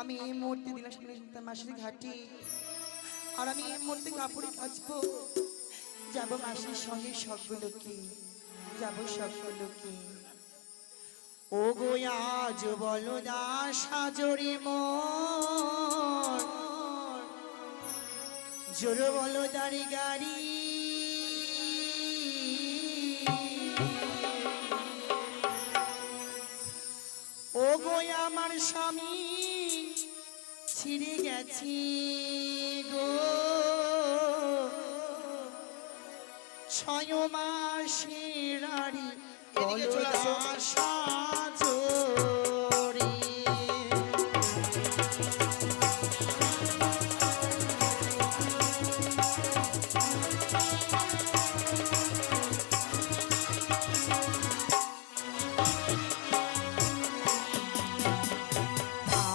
আমি এই মুহূর্তে দিলাম সামনে মাসির ঘাটে, আর আমি এই মুহূর্তে কাপড় কাচবো, যাবো মাসির সঙ্গে সবগুলোকে, যাবো সবগুলোকে। ও গো আজ বলো না সাজরে মন, জোর বলো দাঁড়ি গাড়ি, ও গো আমার স্বামী ছিঁড়ে গেছি গো, 6 মাসের আড়ি এদিকে চলে আসো। সাজরে।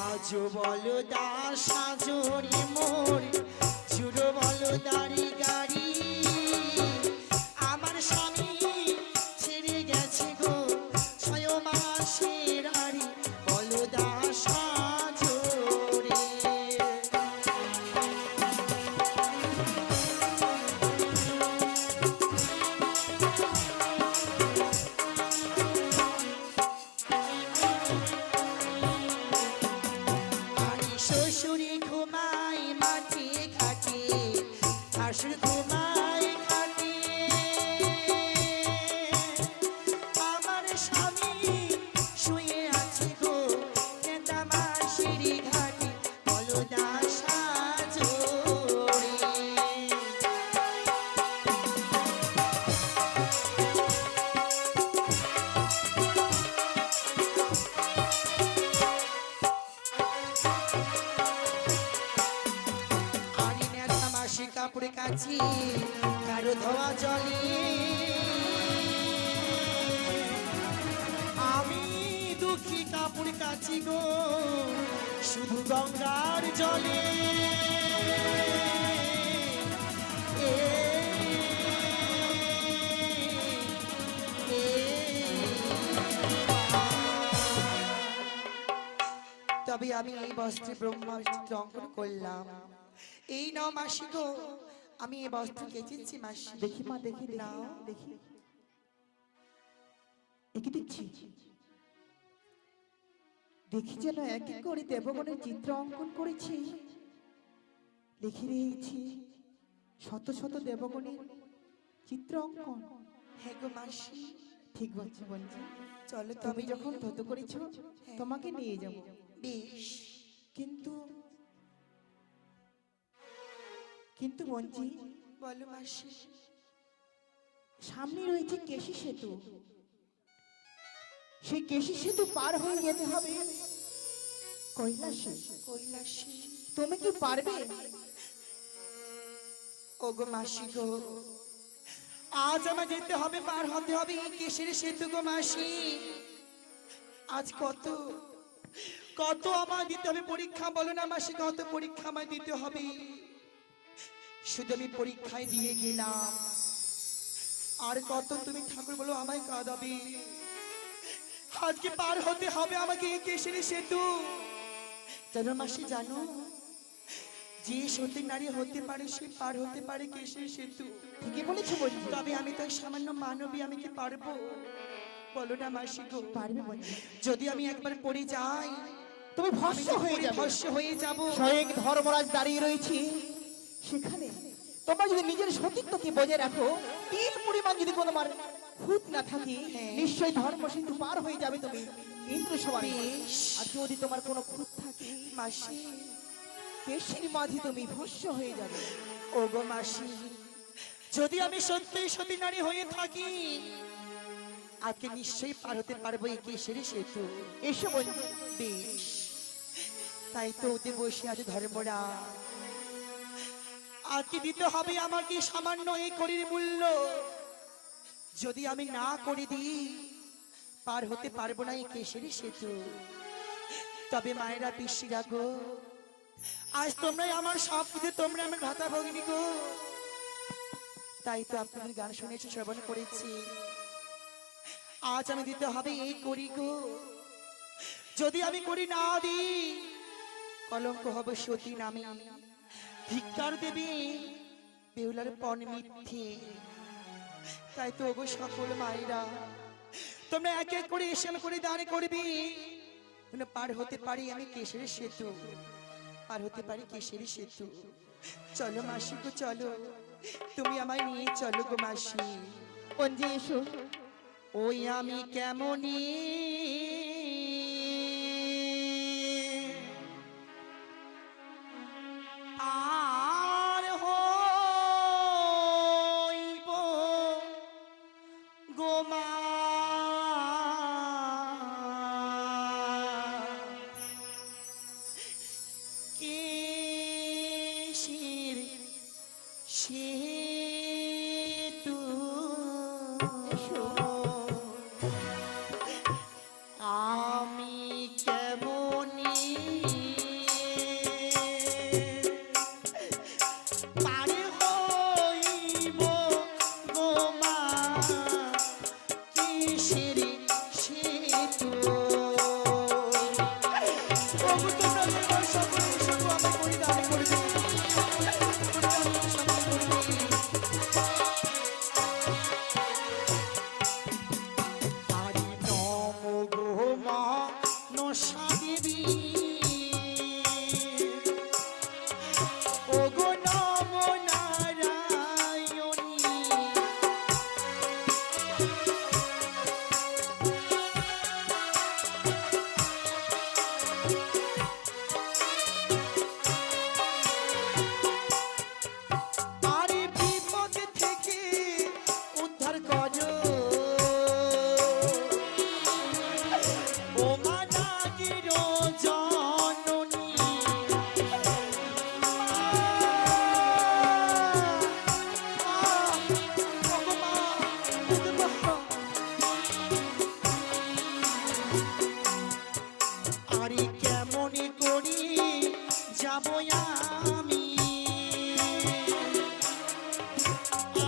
আজ বলো দা সাজরে মোর, জুড়ো বলো দাড়ি গাড়ি, আমার স্বামী ছেড়ে গেছে গো, 6 মাসের আড়ি, বলো দা সাজরে। আরে শ্বশুরে ঘুমায় মাঠে ঘাটে, শাশুর ঘুমায় ঘাটে, আমার স্বামী শুয়ে আছে গো, নেতা মাসির ঘাটে, বলো দা সাজরে। আরে নেতা মাসি কাপড়ে কাছি, কারো ধোয়া জলে, আমি দুঃখী কাপড় কাছি গো, শুধু গঙ্গার জলে। এ, এ, তবে আমি এই বস্ত্রে ব্রহ্মাস্ত্র অঙ্কন করলাম। এই নাও মাসি গো, আমি এই বস্ত্র কেচেছি মাসি। দেখি মা, দেখি নাও। দেখি, একে দেখছি, দেখি যেন এক এক করে দেবগণের চিত্র অঙ্কন করেছি, লিখে দিয়েছি শত শত দেবগণের চিত্র অঙ্কন। হ্যাঁ গো মাসি, ঠিক বলছি বলছি। চলো তুমি তবে যখন ধুতো করেছো, তোমাকে নিয়ে যাব। বেশ। কিন্তু কিন্তু বঞ্চি, বলো মাসি। সামনে রয়েছে কেশি সেতু, সেই কেশি সেতু পার হয়ে যেতে হবে কৈলাসে। কৈলাসী। তুমি কি পারবে? ও গো মাসি গো, আজ আমার যেতে হবে, পার হতে হবে এই কেশের সেতু গো মাসি। আজ কত কত আমার দিতে হবে পরীক্ষা, বলো না মাসি, কত পরীক্ষা আমায় দিতে হবে। শুধু আমি পরীক্ষায় দিয়ে গেলাম, আর কত তুমি ঠাকুর বলো আমায় কাঁদাবে। আজকে পার হতে হবে আমাকে এই কেশের সেতু। জানো মাসি, জানো, যে সতী নারী হতে পারে সে পার হতে পারে কেশের সেতু। ঠিকই বলেছো বঞ্চি। তবে আমি তো সামান্য মানবী, আমি কি পারবো বলো না মাসি গো? পারবে বঞ্চি। যদি আমি একবার পড়ে যাই, তুমি আমি ভস্ম তো হয়ে যাবে। ভস্ম হয়ে যাব। স্বয়ং ধর্মরাজ দাঁড়িয়ে রয়েছি সেখানে। তোমরা যদি নিজের সতীত্বকে বজায় রাখো, তিল পরিমাণ যদি কোনো খুঁত না থাকে, নিশ্চয়ই ধর্ম সিন্ধু পার হয়ে যাবে তুমি ইন্দ্র সবাই। বেশ। আর যদি তোমার কোনো খুঁত থাকে, মাসি, কেশির মাঝে তুমি ভস্ম হয়ে যাবে। ও গো মাসি, যদি আমি সত্যি সতী নারী হয়ে থাকি, আজকে নিশ্চয়ই পার হতে পারবো এই কেশের সেতু। এসো বঞ্চি। বেশ, তাই তো ওতে বসে আছে ধর্মরা। আজকে দিতে হবে আমাকে সামান্য এই করির মূল্য। যদি আমি না করে দিই, পার হতে পারবো না এই কেশের সেতু। তবে মায়েরা পিসিরা গো, আজ তোমরাই আমার সব কিছু, তোমরা আমার ভাতা ভগিনী গো। তাই তো আপনাদের গান শুনেছি, শ্রবণ করেছি। আজ আমি দিতে হবে এই করি গো, যদি আমি করি না দিই কলঙ্ক হবে সতী নামে, ধিক্কার দেবে বেহুলার পণ মিথ্যে। তাই তো গো সকল মায়েরা, তোমরা এক এক করে এসে আমি করে দাঁড়ে করবি, পার হতে পারি আমি কেশরী সেতু, পার হতে পারি কেশরী সেতু। চলো মাসি গো চলো, তুমি আমায় নিয়ে চলো গো মাসি। পঞ্জি এসো। ওই আমি কেমনি আর হইব গোমা, কেশির সেতু। আমি কেমনি পারে হইব গোমা, কিসের সেতু। প্রভু তোমরা আমার সকলে সকল আমি পরিধান করবে, হরি নম গোমা নশা দেবী, ও গো নম নারায়ণী। আরে বিপদ থেকে উদ্ধার করো, ও মা নাগের জননী। আরে কেমন করি যাব আমি,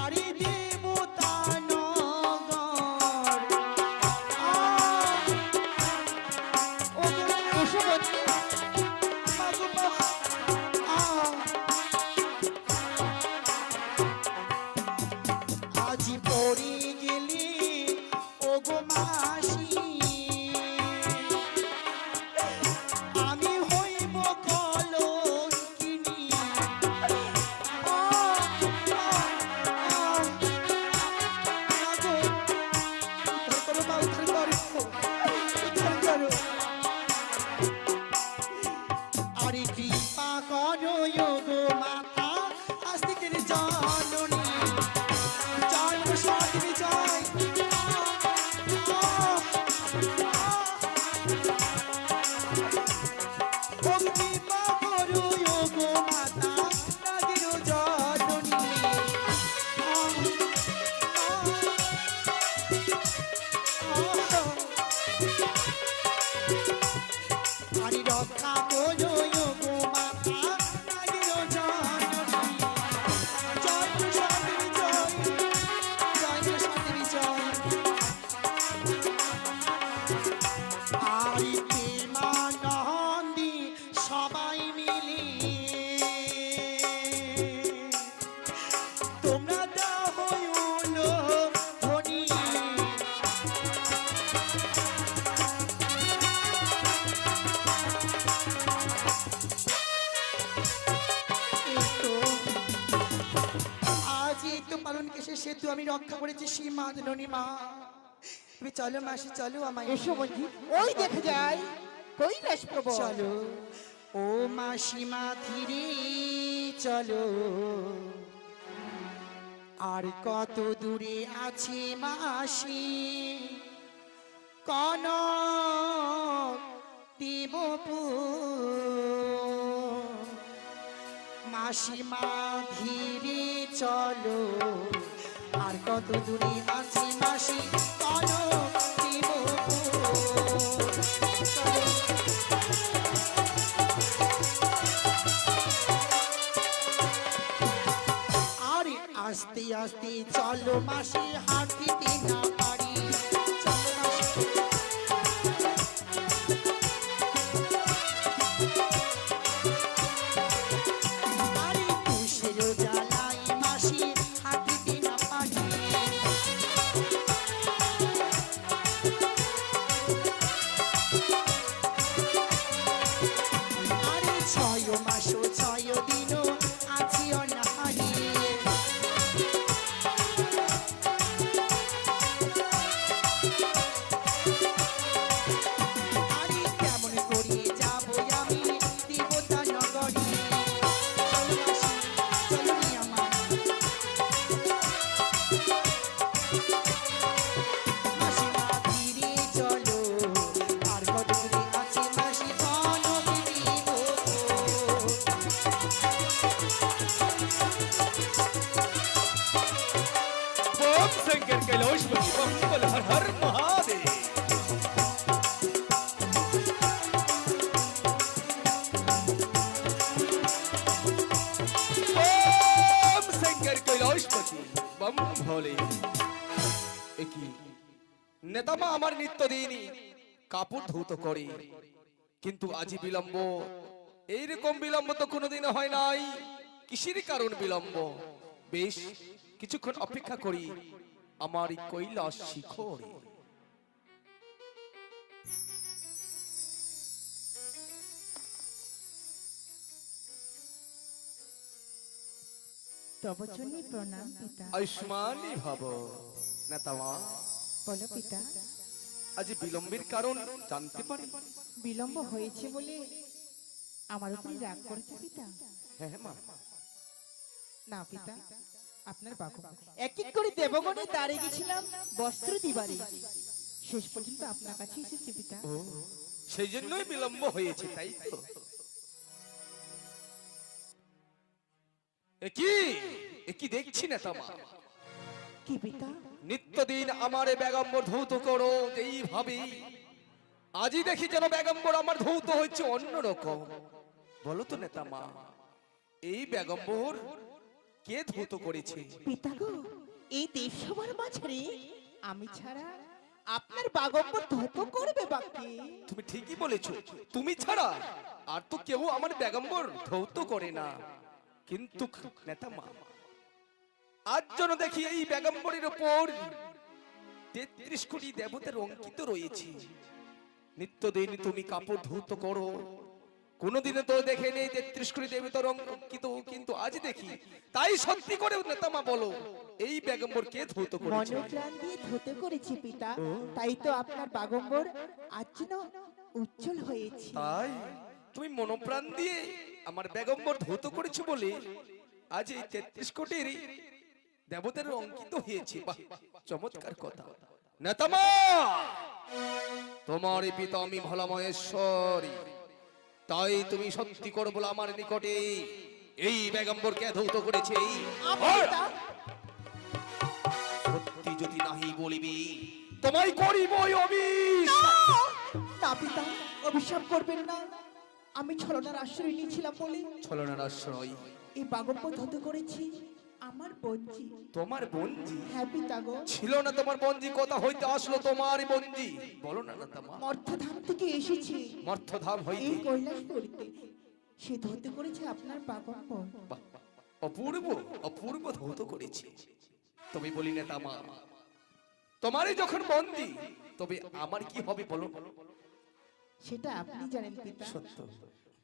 আরে দেবতা নগর। এসো বন্ধু। আজি পড়ে গেলি ও গো মাসি, আমি হইব কলঙ্কিনী। আরে কৃপা করো গো মাতা আস্তিকের জননী, জয় গো সতী জয়। ও কৃপা করো গো মাতা নাগের জননী। আরে রক্ষা করো গো মাতা নাগের জননী, জয় গো সতী জয়, জয় গো সতী জয়। আরে প্রেমানন্দী সবাই মিলি তোমরা দাও হইলো ধনী। আজ এই তো পালন কেশে সেতু আমি রক্ষা করেছি সীমা ধনী মা। তুমি চলো মাসি চলো আমায় এসো বন্ধু। ওই দেখে যাই কৈলাস প্রভু। চলো ও মাসিমা ধীরে চলো, আর কত দূরে আছে মাসি কনক দেবপুর। মাসিমা ধীরে চলো, আর কত দূরে আছে মাসি কনক দেবপুর। চলো আস্তে আস্তে চলো মাসি হাঁটিতে না পারি চলো মাসি আরে তুষের জ্বালাই মাসি হাঁটিতে না পারি আরে ছয় মাস ছয় দিন আছি অনাহারি আরে কেমন করে যাবো আমি দেবতা নগরী চলো মাসি চলো নি আমার মাসিমা ফিরে চলো আর কত দূরে আছে মাসি বনবিবি গো ओम शंकर कैलाशपति बम बल हर हर महादेव ओम शंकर कैलाशपति बम भोले একই নেতামা আমার নিত্যদিনই কাপড় ধৌত করে কিন্তু আজি বিলম্ব এইরকম বিলম্ব তো কোনোদিন হয় নাই কিসের কারণ বিলম্ব বেশ কিছুক্ষণ অপেক্ষা করি আমার এই কৈলাস শিখরে তব জন্যে প্রণাম পিতা আয়ুষ্মানী ভব নেতামা বলো পিতা আজ বিলম্বের কারণ জানতে পারি বিলম্ব হয়েছে বলে আমার উপর রাগ করেছে পিতা হ্যাঁ মা না পিতা আপনার বাবু এক এক করে দেবগণে দাঁড়িয়ে গেছিলাম বস্ত্র দিবারে শেষ পর্যন্ত আপনার কাছে এসেছে পিতা ও সেই জন্যই বিলম্ব হয়েছে তাই তো একই দেখছি নেতামা কি পিতা নিত্যদিন আমার বেগম্বর ধৌত করো এইভাবে আজই দেখি যেন বেগম্বর আমার ধৌত হচ্ছে অন্যরকম বলো তো নেতামা এই বেগম্বর কে ধৌত করেছে পিতা গো এই দেবসভার মাঝে আমি ছাড়া আপনার বাগম্বর ধত করবে বাকি তুমি ঠিকই বলেছো তুমি ছাড়া আর তো কেউ আমার বেগম্বর ধৌত করে না কিন্তু নেতামা আজ যেন দেখি এই বেগম্বরের উপর 33 কোটি দেবতার অঙ্কিত রয়েছে নিত্যদিন তুমি কাপড় ধৌত করো কোনদিনে তো দেখে নেই 33 কোটি দেবতার অঙ্কিত কিন্তু আজ দেখি তাই সত্যি করে নেতামা বলো এই বেগম্বর কে ধৌত করেছে মনোপ্রাণ দিয়ে ধতে করেছি পিতা তাই তো আপনার বাগম্বর আজ যেন উজ্জ্বল হয়েছে তাই তুমি মনোপ্রাণ দিয়ে আমার বেগম্বর ধৌত করেছো বলে আজ এই 33 কোটির দেবতার অঙ্কিত হয়েছে বাহ চমৎকার কথা নেতামা তোমার পিতা আমি ভোলা মহেশ্বরী তাই তুমি সত্যি করো বলে আমার নিকটে এই বেগম্বরকে ধৌত করেছে পিতা সত্যি যদি নাহি বলিবি তোমায় করিব অবিশ না পিতা অভিশাপ করবেন না আমি ছলনার আশ্রয় নিয়েছিলাম বলে ছলনার আশ্রয় এই বাগম্বর ধত করেছি আমার বঞ্জি তোমার বঞ্জি হ্যাঁ পিতা গো ছিল না তোমার বঞ্জি কথা হইতে আসলো তোমার বঞ্জি বলো না নেতামা মর্থধাম থেকে এসেছি মর্থধাম হইতে এই কৈলাস করিতে সে ধতে করেছে আপনার বাগম্বর বাহ, বাহ, অপূর্ব অপূর্ব ধৌত করেছে তুমি বলি নেতামা তোমারই যখন বন্দি তবে আমার কি হবে বলো সেটা আপনি জানেন পিতা সত্য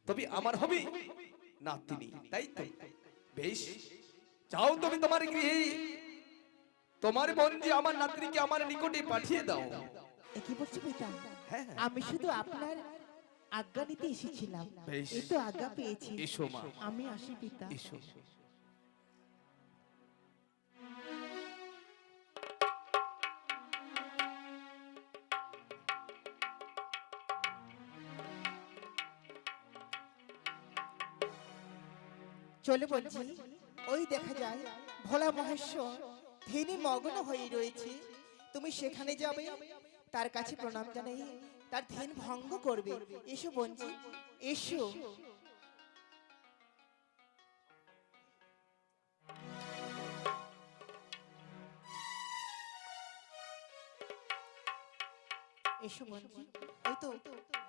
তবে আমার হবে নাতিনি তাই তো বেশ যাও তুমি তোমার গৃহে তোমার বন্দি আমার নাতনিকে আমার নিকটে পাঠিয়ে দাও একই বলছি পিতা হ্যাঁ। আমি শুধু আপনার আজ্ঞা নিতে এসেছিলাম বেশ। এই তো আজ্ঞা পেয়েছি এসো মা আমি আসি পিতা এসো চলে বলছি ওই দেখা যায় ভোলা মহেশ্বর ধ্যানে মগ্ন হয়ে রয়েছে তুমি সেখানে যাবে তার কাছে প্রণাম জানাই তার ধ্যান ভঙ্গ করবে এসো বঞ্জি এসো এসো বন্ধু, ওই তো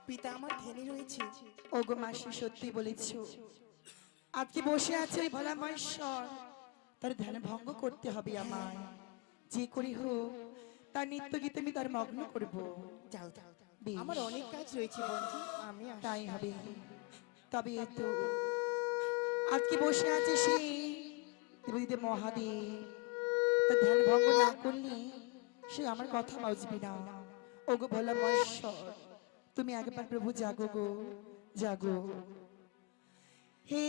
পিতা আমার ধ্যানে রয়েছে। ওগো মাসি সত্যি বলেছ, আজকে বসে আছে ওই ভোলা মহেশ্বর, তার ধ্যান ভঙ্গ করতে হবে আমায়। যে করি হোক তার নিত্য গীতে আমি তার মগ্ন করব। যাও যাও, বেশ। আমার অনেক কাজ রয়েছে বন্ধু, আমি আসি। তাই হবে। তবে এই তো আজকে বসে আছে সেই দেবদেব মহাদেব, তার ধ্যান ভঙ্গ না করলে সে আমার কথা বুঝবি না। ওগো ভোলা মহেশ্বর, তুমি একবার প্রভু জাগো গো, জাগো। হে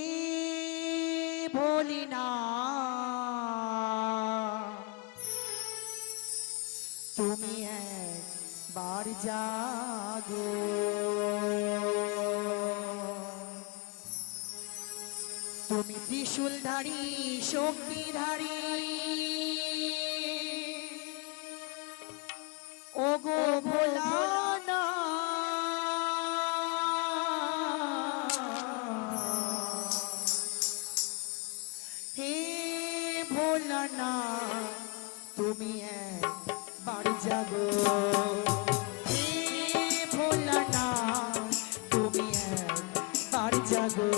ভোলিনা, তুমি একবার জাগো। তুমি ত্রিশূলধারী শক্তিধারী, ওগো ভোলানা, হে ভোলানা, তুমি একবার জাগো। হে ভোলানা, তুমি একবার জাগো।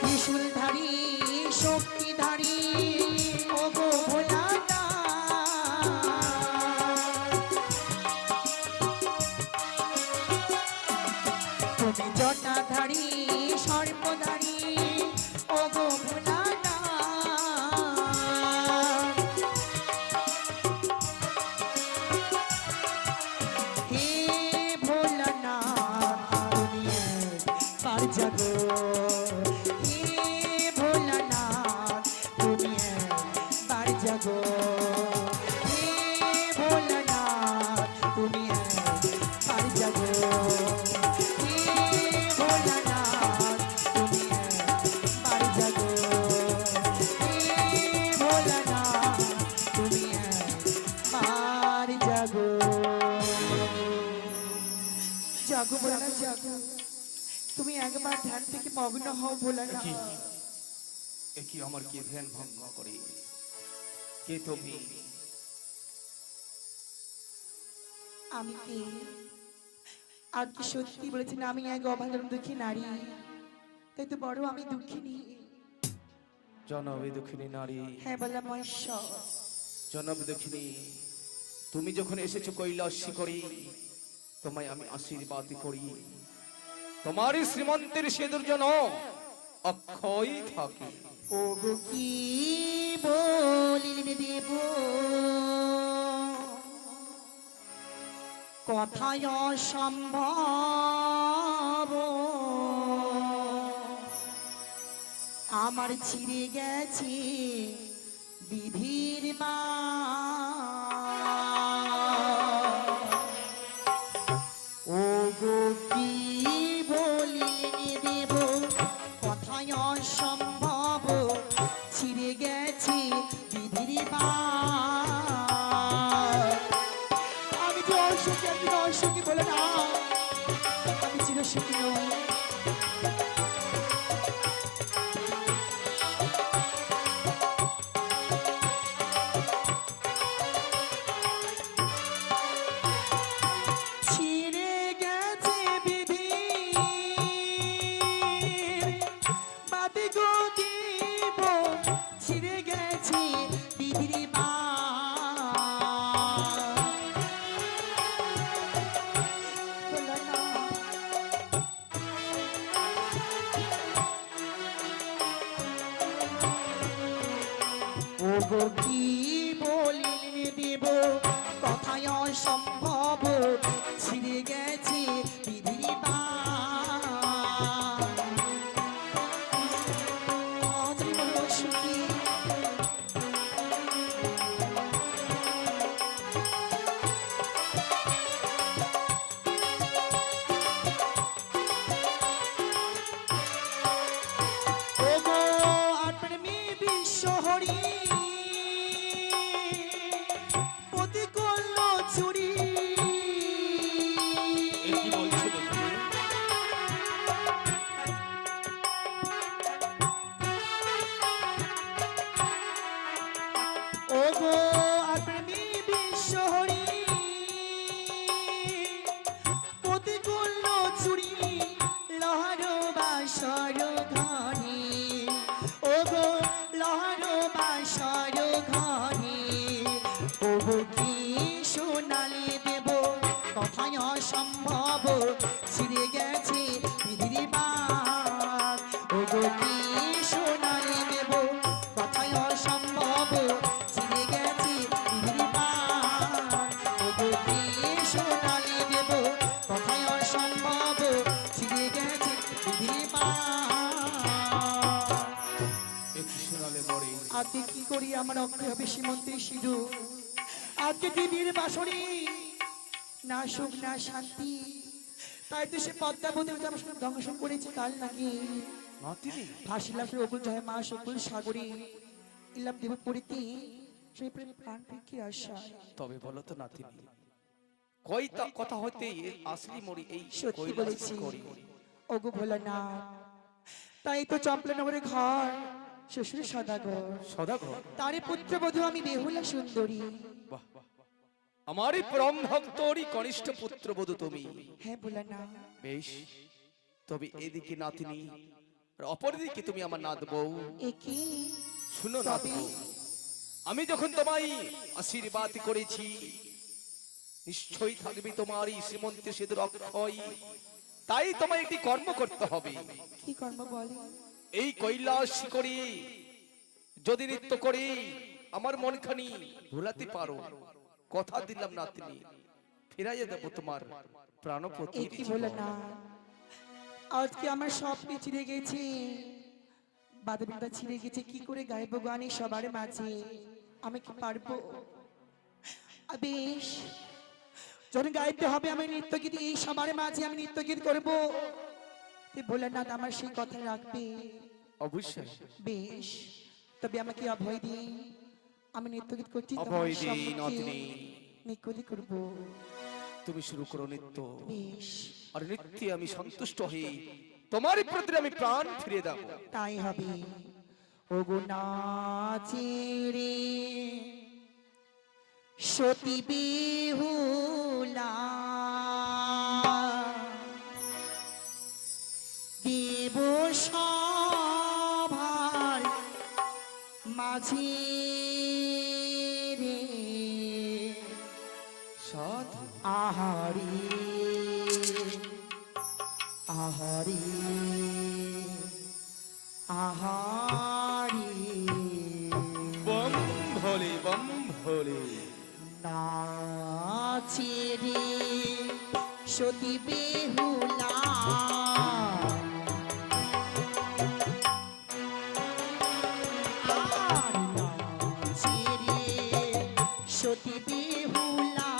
ত্রিশূলধারী শক্তিধারী, ওগো ভোলানা, তুমি জটাধারী সর্বধারী, ওগো ভোলানা, হে ভোলানা, তুমি একবার জাগো। হে ভোলানা, তুমি একবার জাগো। হে ভোলানা, তুমি একবার জাগো। হে ভোলানা, তুমি একবার জাগো। হে ভোলানা, তুমি একবার জাগো। জাগো ভোলানা, জাগো। তুমি একবার ধ্যান থেকে মগ্ন হও ভোলানা। কি আমার কি ধ্যান ভঙ্গ করে? কে তুমি? আমি কি আর কি সত্যি বলেছেন? আমি এক অভাগন দুঃখী নারী, তাই তো বড় আমি দুঃখিনী। জনবে দুঃখিনী নারী, হ্যাঁ বললাম মহেশ্বর। জনবে দুঃখিনী, তুমি যখন এসেছো কৈলাসী করি, তোমায় আমি আশীর্বাদ করি। তোমার শ্রীমন্তের সেতুর যেন অক্ষয় থাকে। ওগো কি বলিলে দেব, কথায় অসম্ভব, আমার ছিঁড়ে গেছে বিধির বাঁধ। ওগো কি বলিলে দেব, কথায় অসম্ভব, ছিঁড়ে গেছে বিধির বাঁধ। আমি যে অসুখী, আমি অসুখী বলে না, আমি চিরসুখী নই। ছিঁড়ে গেছে বিধির বাঁধ গো দিব, ছিঁড়ে গেছে বিধির বাঁধ। ভোলানা, ওগো কি বলিলে দেব, কথায় অসম্ভব, ছিঁড়ে গেছে বিধির বাঁধ। আজ আমি বড় সুখী। ওগো আপনার মেয়ে বিশ্বহরি, ওগো কি সোনালি দেব কথায় অসম্ভব ছিঁড়ে গেছে দিদির মান ওগো কি সোনালি দেব কথায় অসম্ভব ছিঁড়ে গেছে দিদির মান একটু শোনালে মরে আজকে কি করি আমার অক্ষয় হবে শ্রীমন্ত্রী সিধু আজকে দিদির বাসনে না সুখ না শান্তি তাই তো সে পদ্মাবতী আমার সঙ্গে ধ্বংস করেছে কাল নাকি নাতিনি ভাসিলাম অকুল জয় মা শকুল সাগরী ইলাম দেব পড়িতে সেই প্রেম প্রাণ পেক্ষে আশা তবে বলো তো নাতিনি কই তা কথা হইতে আসলি মরি এই সত্যি কৈলাস বলেছি করি ওগো ভোলা না তাই তো চম্পলানগরের ঘর শ্বশুর সদাগর সদাগর তারই পুত্রবধূ আমি বেহুলা সুন্দরী বাহ আমারই পরম ভক্তরই কনিষ্ঠ পুত্রবধূ তুমি হ্যাঁ ভোলা না বেশ তবে এদিকে নাতিনি আর অপরদিকে তুমি আমার নাত বউ একে শুনো নাত তবে? বউ আমি যখন তোমায় আশীর্বাদ করেছি নিশ্চয়ই থাকবে তোমার এই শ্রীমন্তী সেতুর অক্ষয় তাই তোমায় একটি কর্ম করতে হবে কি কর্ম বলে এই কৈলাস করে যদি নৃত্য করে আমার মনখানি ভুলাতে পারো কথা দিলাম নাতনি ফিরাইয়ে দেবো তোমার প্রাণপতি এ কি বলে না আজকে আমার সব ছিঁড়ে গেছে বাদবিন্দা ছিঁড়ে গেছে কি করে গাইব গানে সবার মাঝে আমি কি পারবো বেশ যখন গাইতে হবে আমি নৃত্য গীত এই সবার মাঝে আমি নৃত্য গীত করবো তুই বলে না আমার সেই কথা রাখবে অবশ্যই বেশ তবে আমাকে অভয় দিন আমি নৃত্য গীত করছি অভয় দিন, নাতনি। নিকুলি করবো তুমি শুরু করো নৃত্য বেশ আর নৃত্যে আমি সন্তুষ্ট হই তোমারই প্রতি আমি প্রাণ ফিরে দেব তাই হবে ওগো নাচে রে সতী বেহুলা দেব সভার মাঝে রে সাধু আহারি আহারি আহারি বম ভোলে নাচে রে সতী বেহুলা আর নাচে রে সতী বেহুলা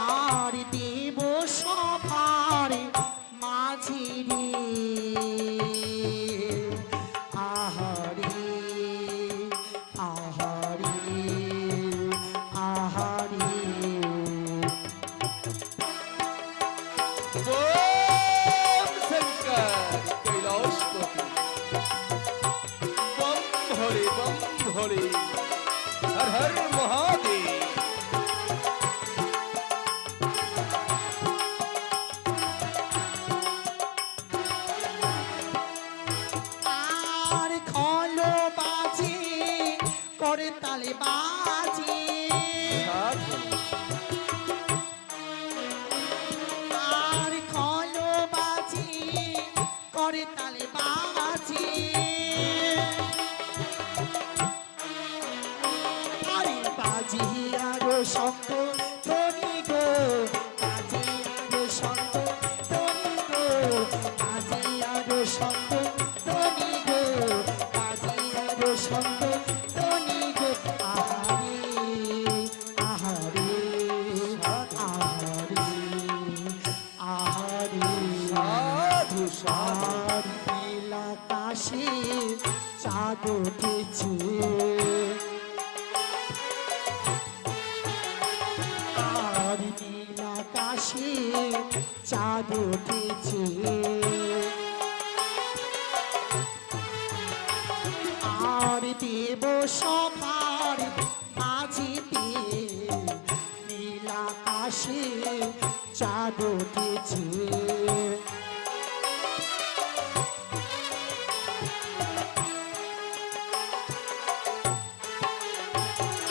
আর দেব সভার মাঝে রে আহারে আহারে আহারে বম শঙ্কর কৈলাসপতি বম ভোলে হর হর মহাদেব আর খলো বাজে করে তালে বাজে সাধু আর খলো বাজে করে তালে বাজে আরে বাজে আরো শঙ্খ ধ্বনি গো বাজে আরো শঙ্খ ধ্বনি গো বাজে আরো শঙ্খ ধ্বনি গো বাজে আরো শঙ্খ ধ্বনি গো আহারে আহারে আহারে আহারে সাধু সাধু আর নীল আকাশে চাঁদ উঠেছে আর নীল আকাশে চাঁদ উঠেছে আর দেব সভার মাঝিতে নীল আকাশে চাঁদ উঠেছে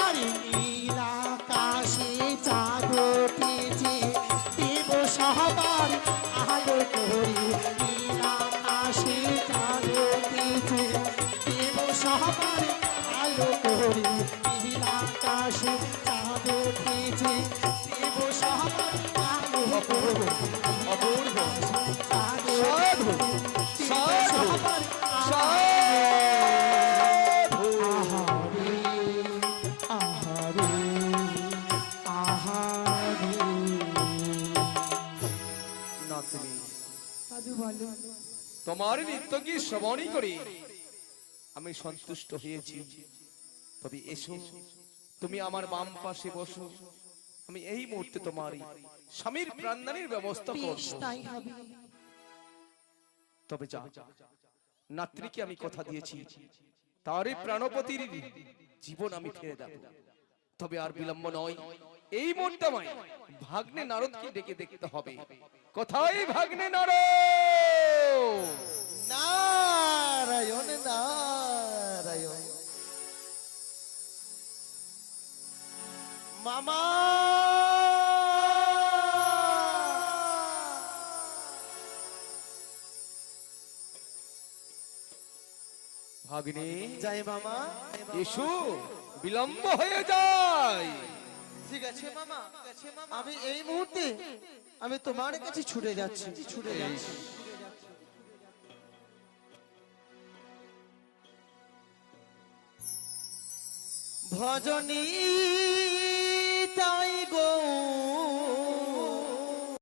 আরে নীল আকাশে চাঁদ উঠেছে দেব সবার আলো করি নীল আকাশে চাঁদ উঠেছে দেব সবার আলো করি নীল আকাশে চাঁদ উঠেছে দেব সবার আলো করি অপূর্ব চাঁদ সাধু সাধু সাধু নাতনি, সাধু বলো তোমার নৃত্য কি শ্রবণই করি আমি সন্তুষ্ট হয়েছি। তবে এসো, তুমি আমার বাম পাশে বসো, আমি এই মুহূর্তে তোমার স্বামীর প্রাণদানের ব্যবস্থা বেশ করব। তাই হবে তবে যা, নাতনিকে আমি কথা দিয়েছি তারই প্রাণপতির জীবন আমি ফিরে দেব। তবে আর বিলম্ব নয়, এই মুহূর্তে আমায় ভাগ্নে নারদকে ডেকে দেখতে হবে। কোথায় ভাগ্নে নারদ? নারায়ণ নারায়ণ মামা ভাগ্নে জয় মামা এসো, বিলম্ব হয়ে যায়। ঠিক আছে মামা, আমি এই মুহূর্তে আমি তোমার কাছে ছুটে যাচ্ছি ছুটে যাচ্ছি। ভজনী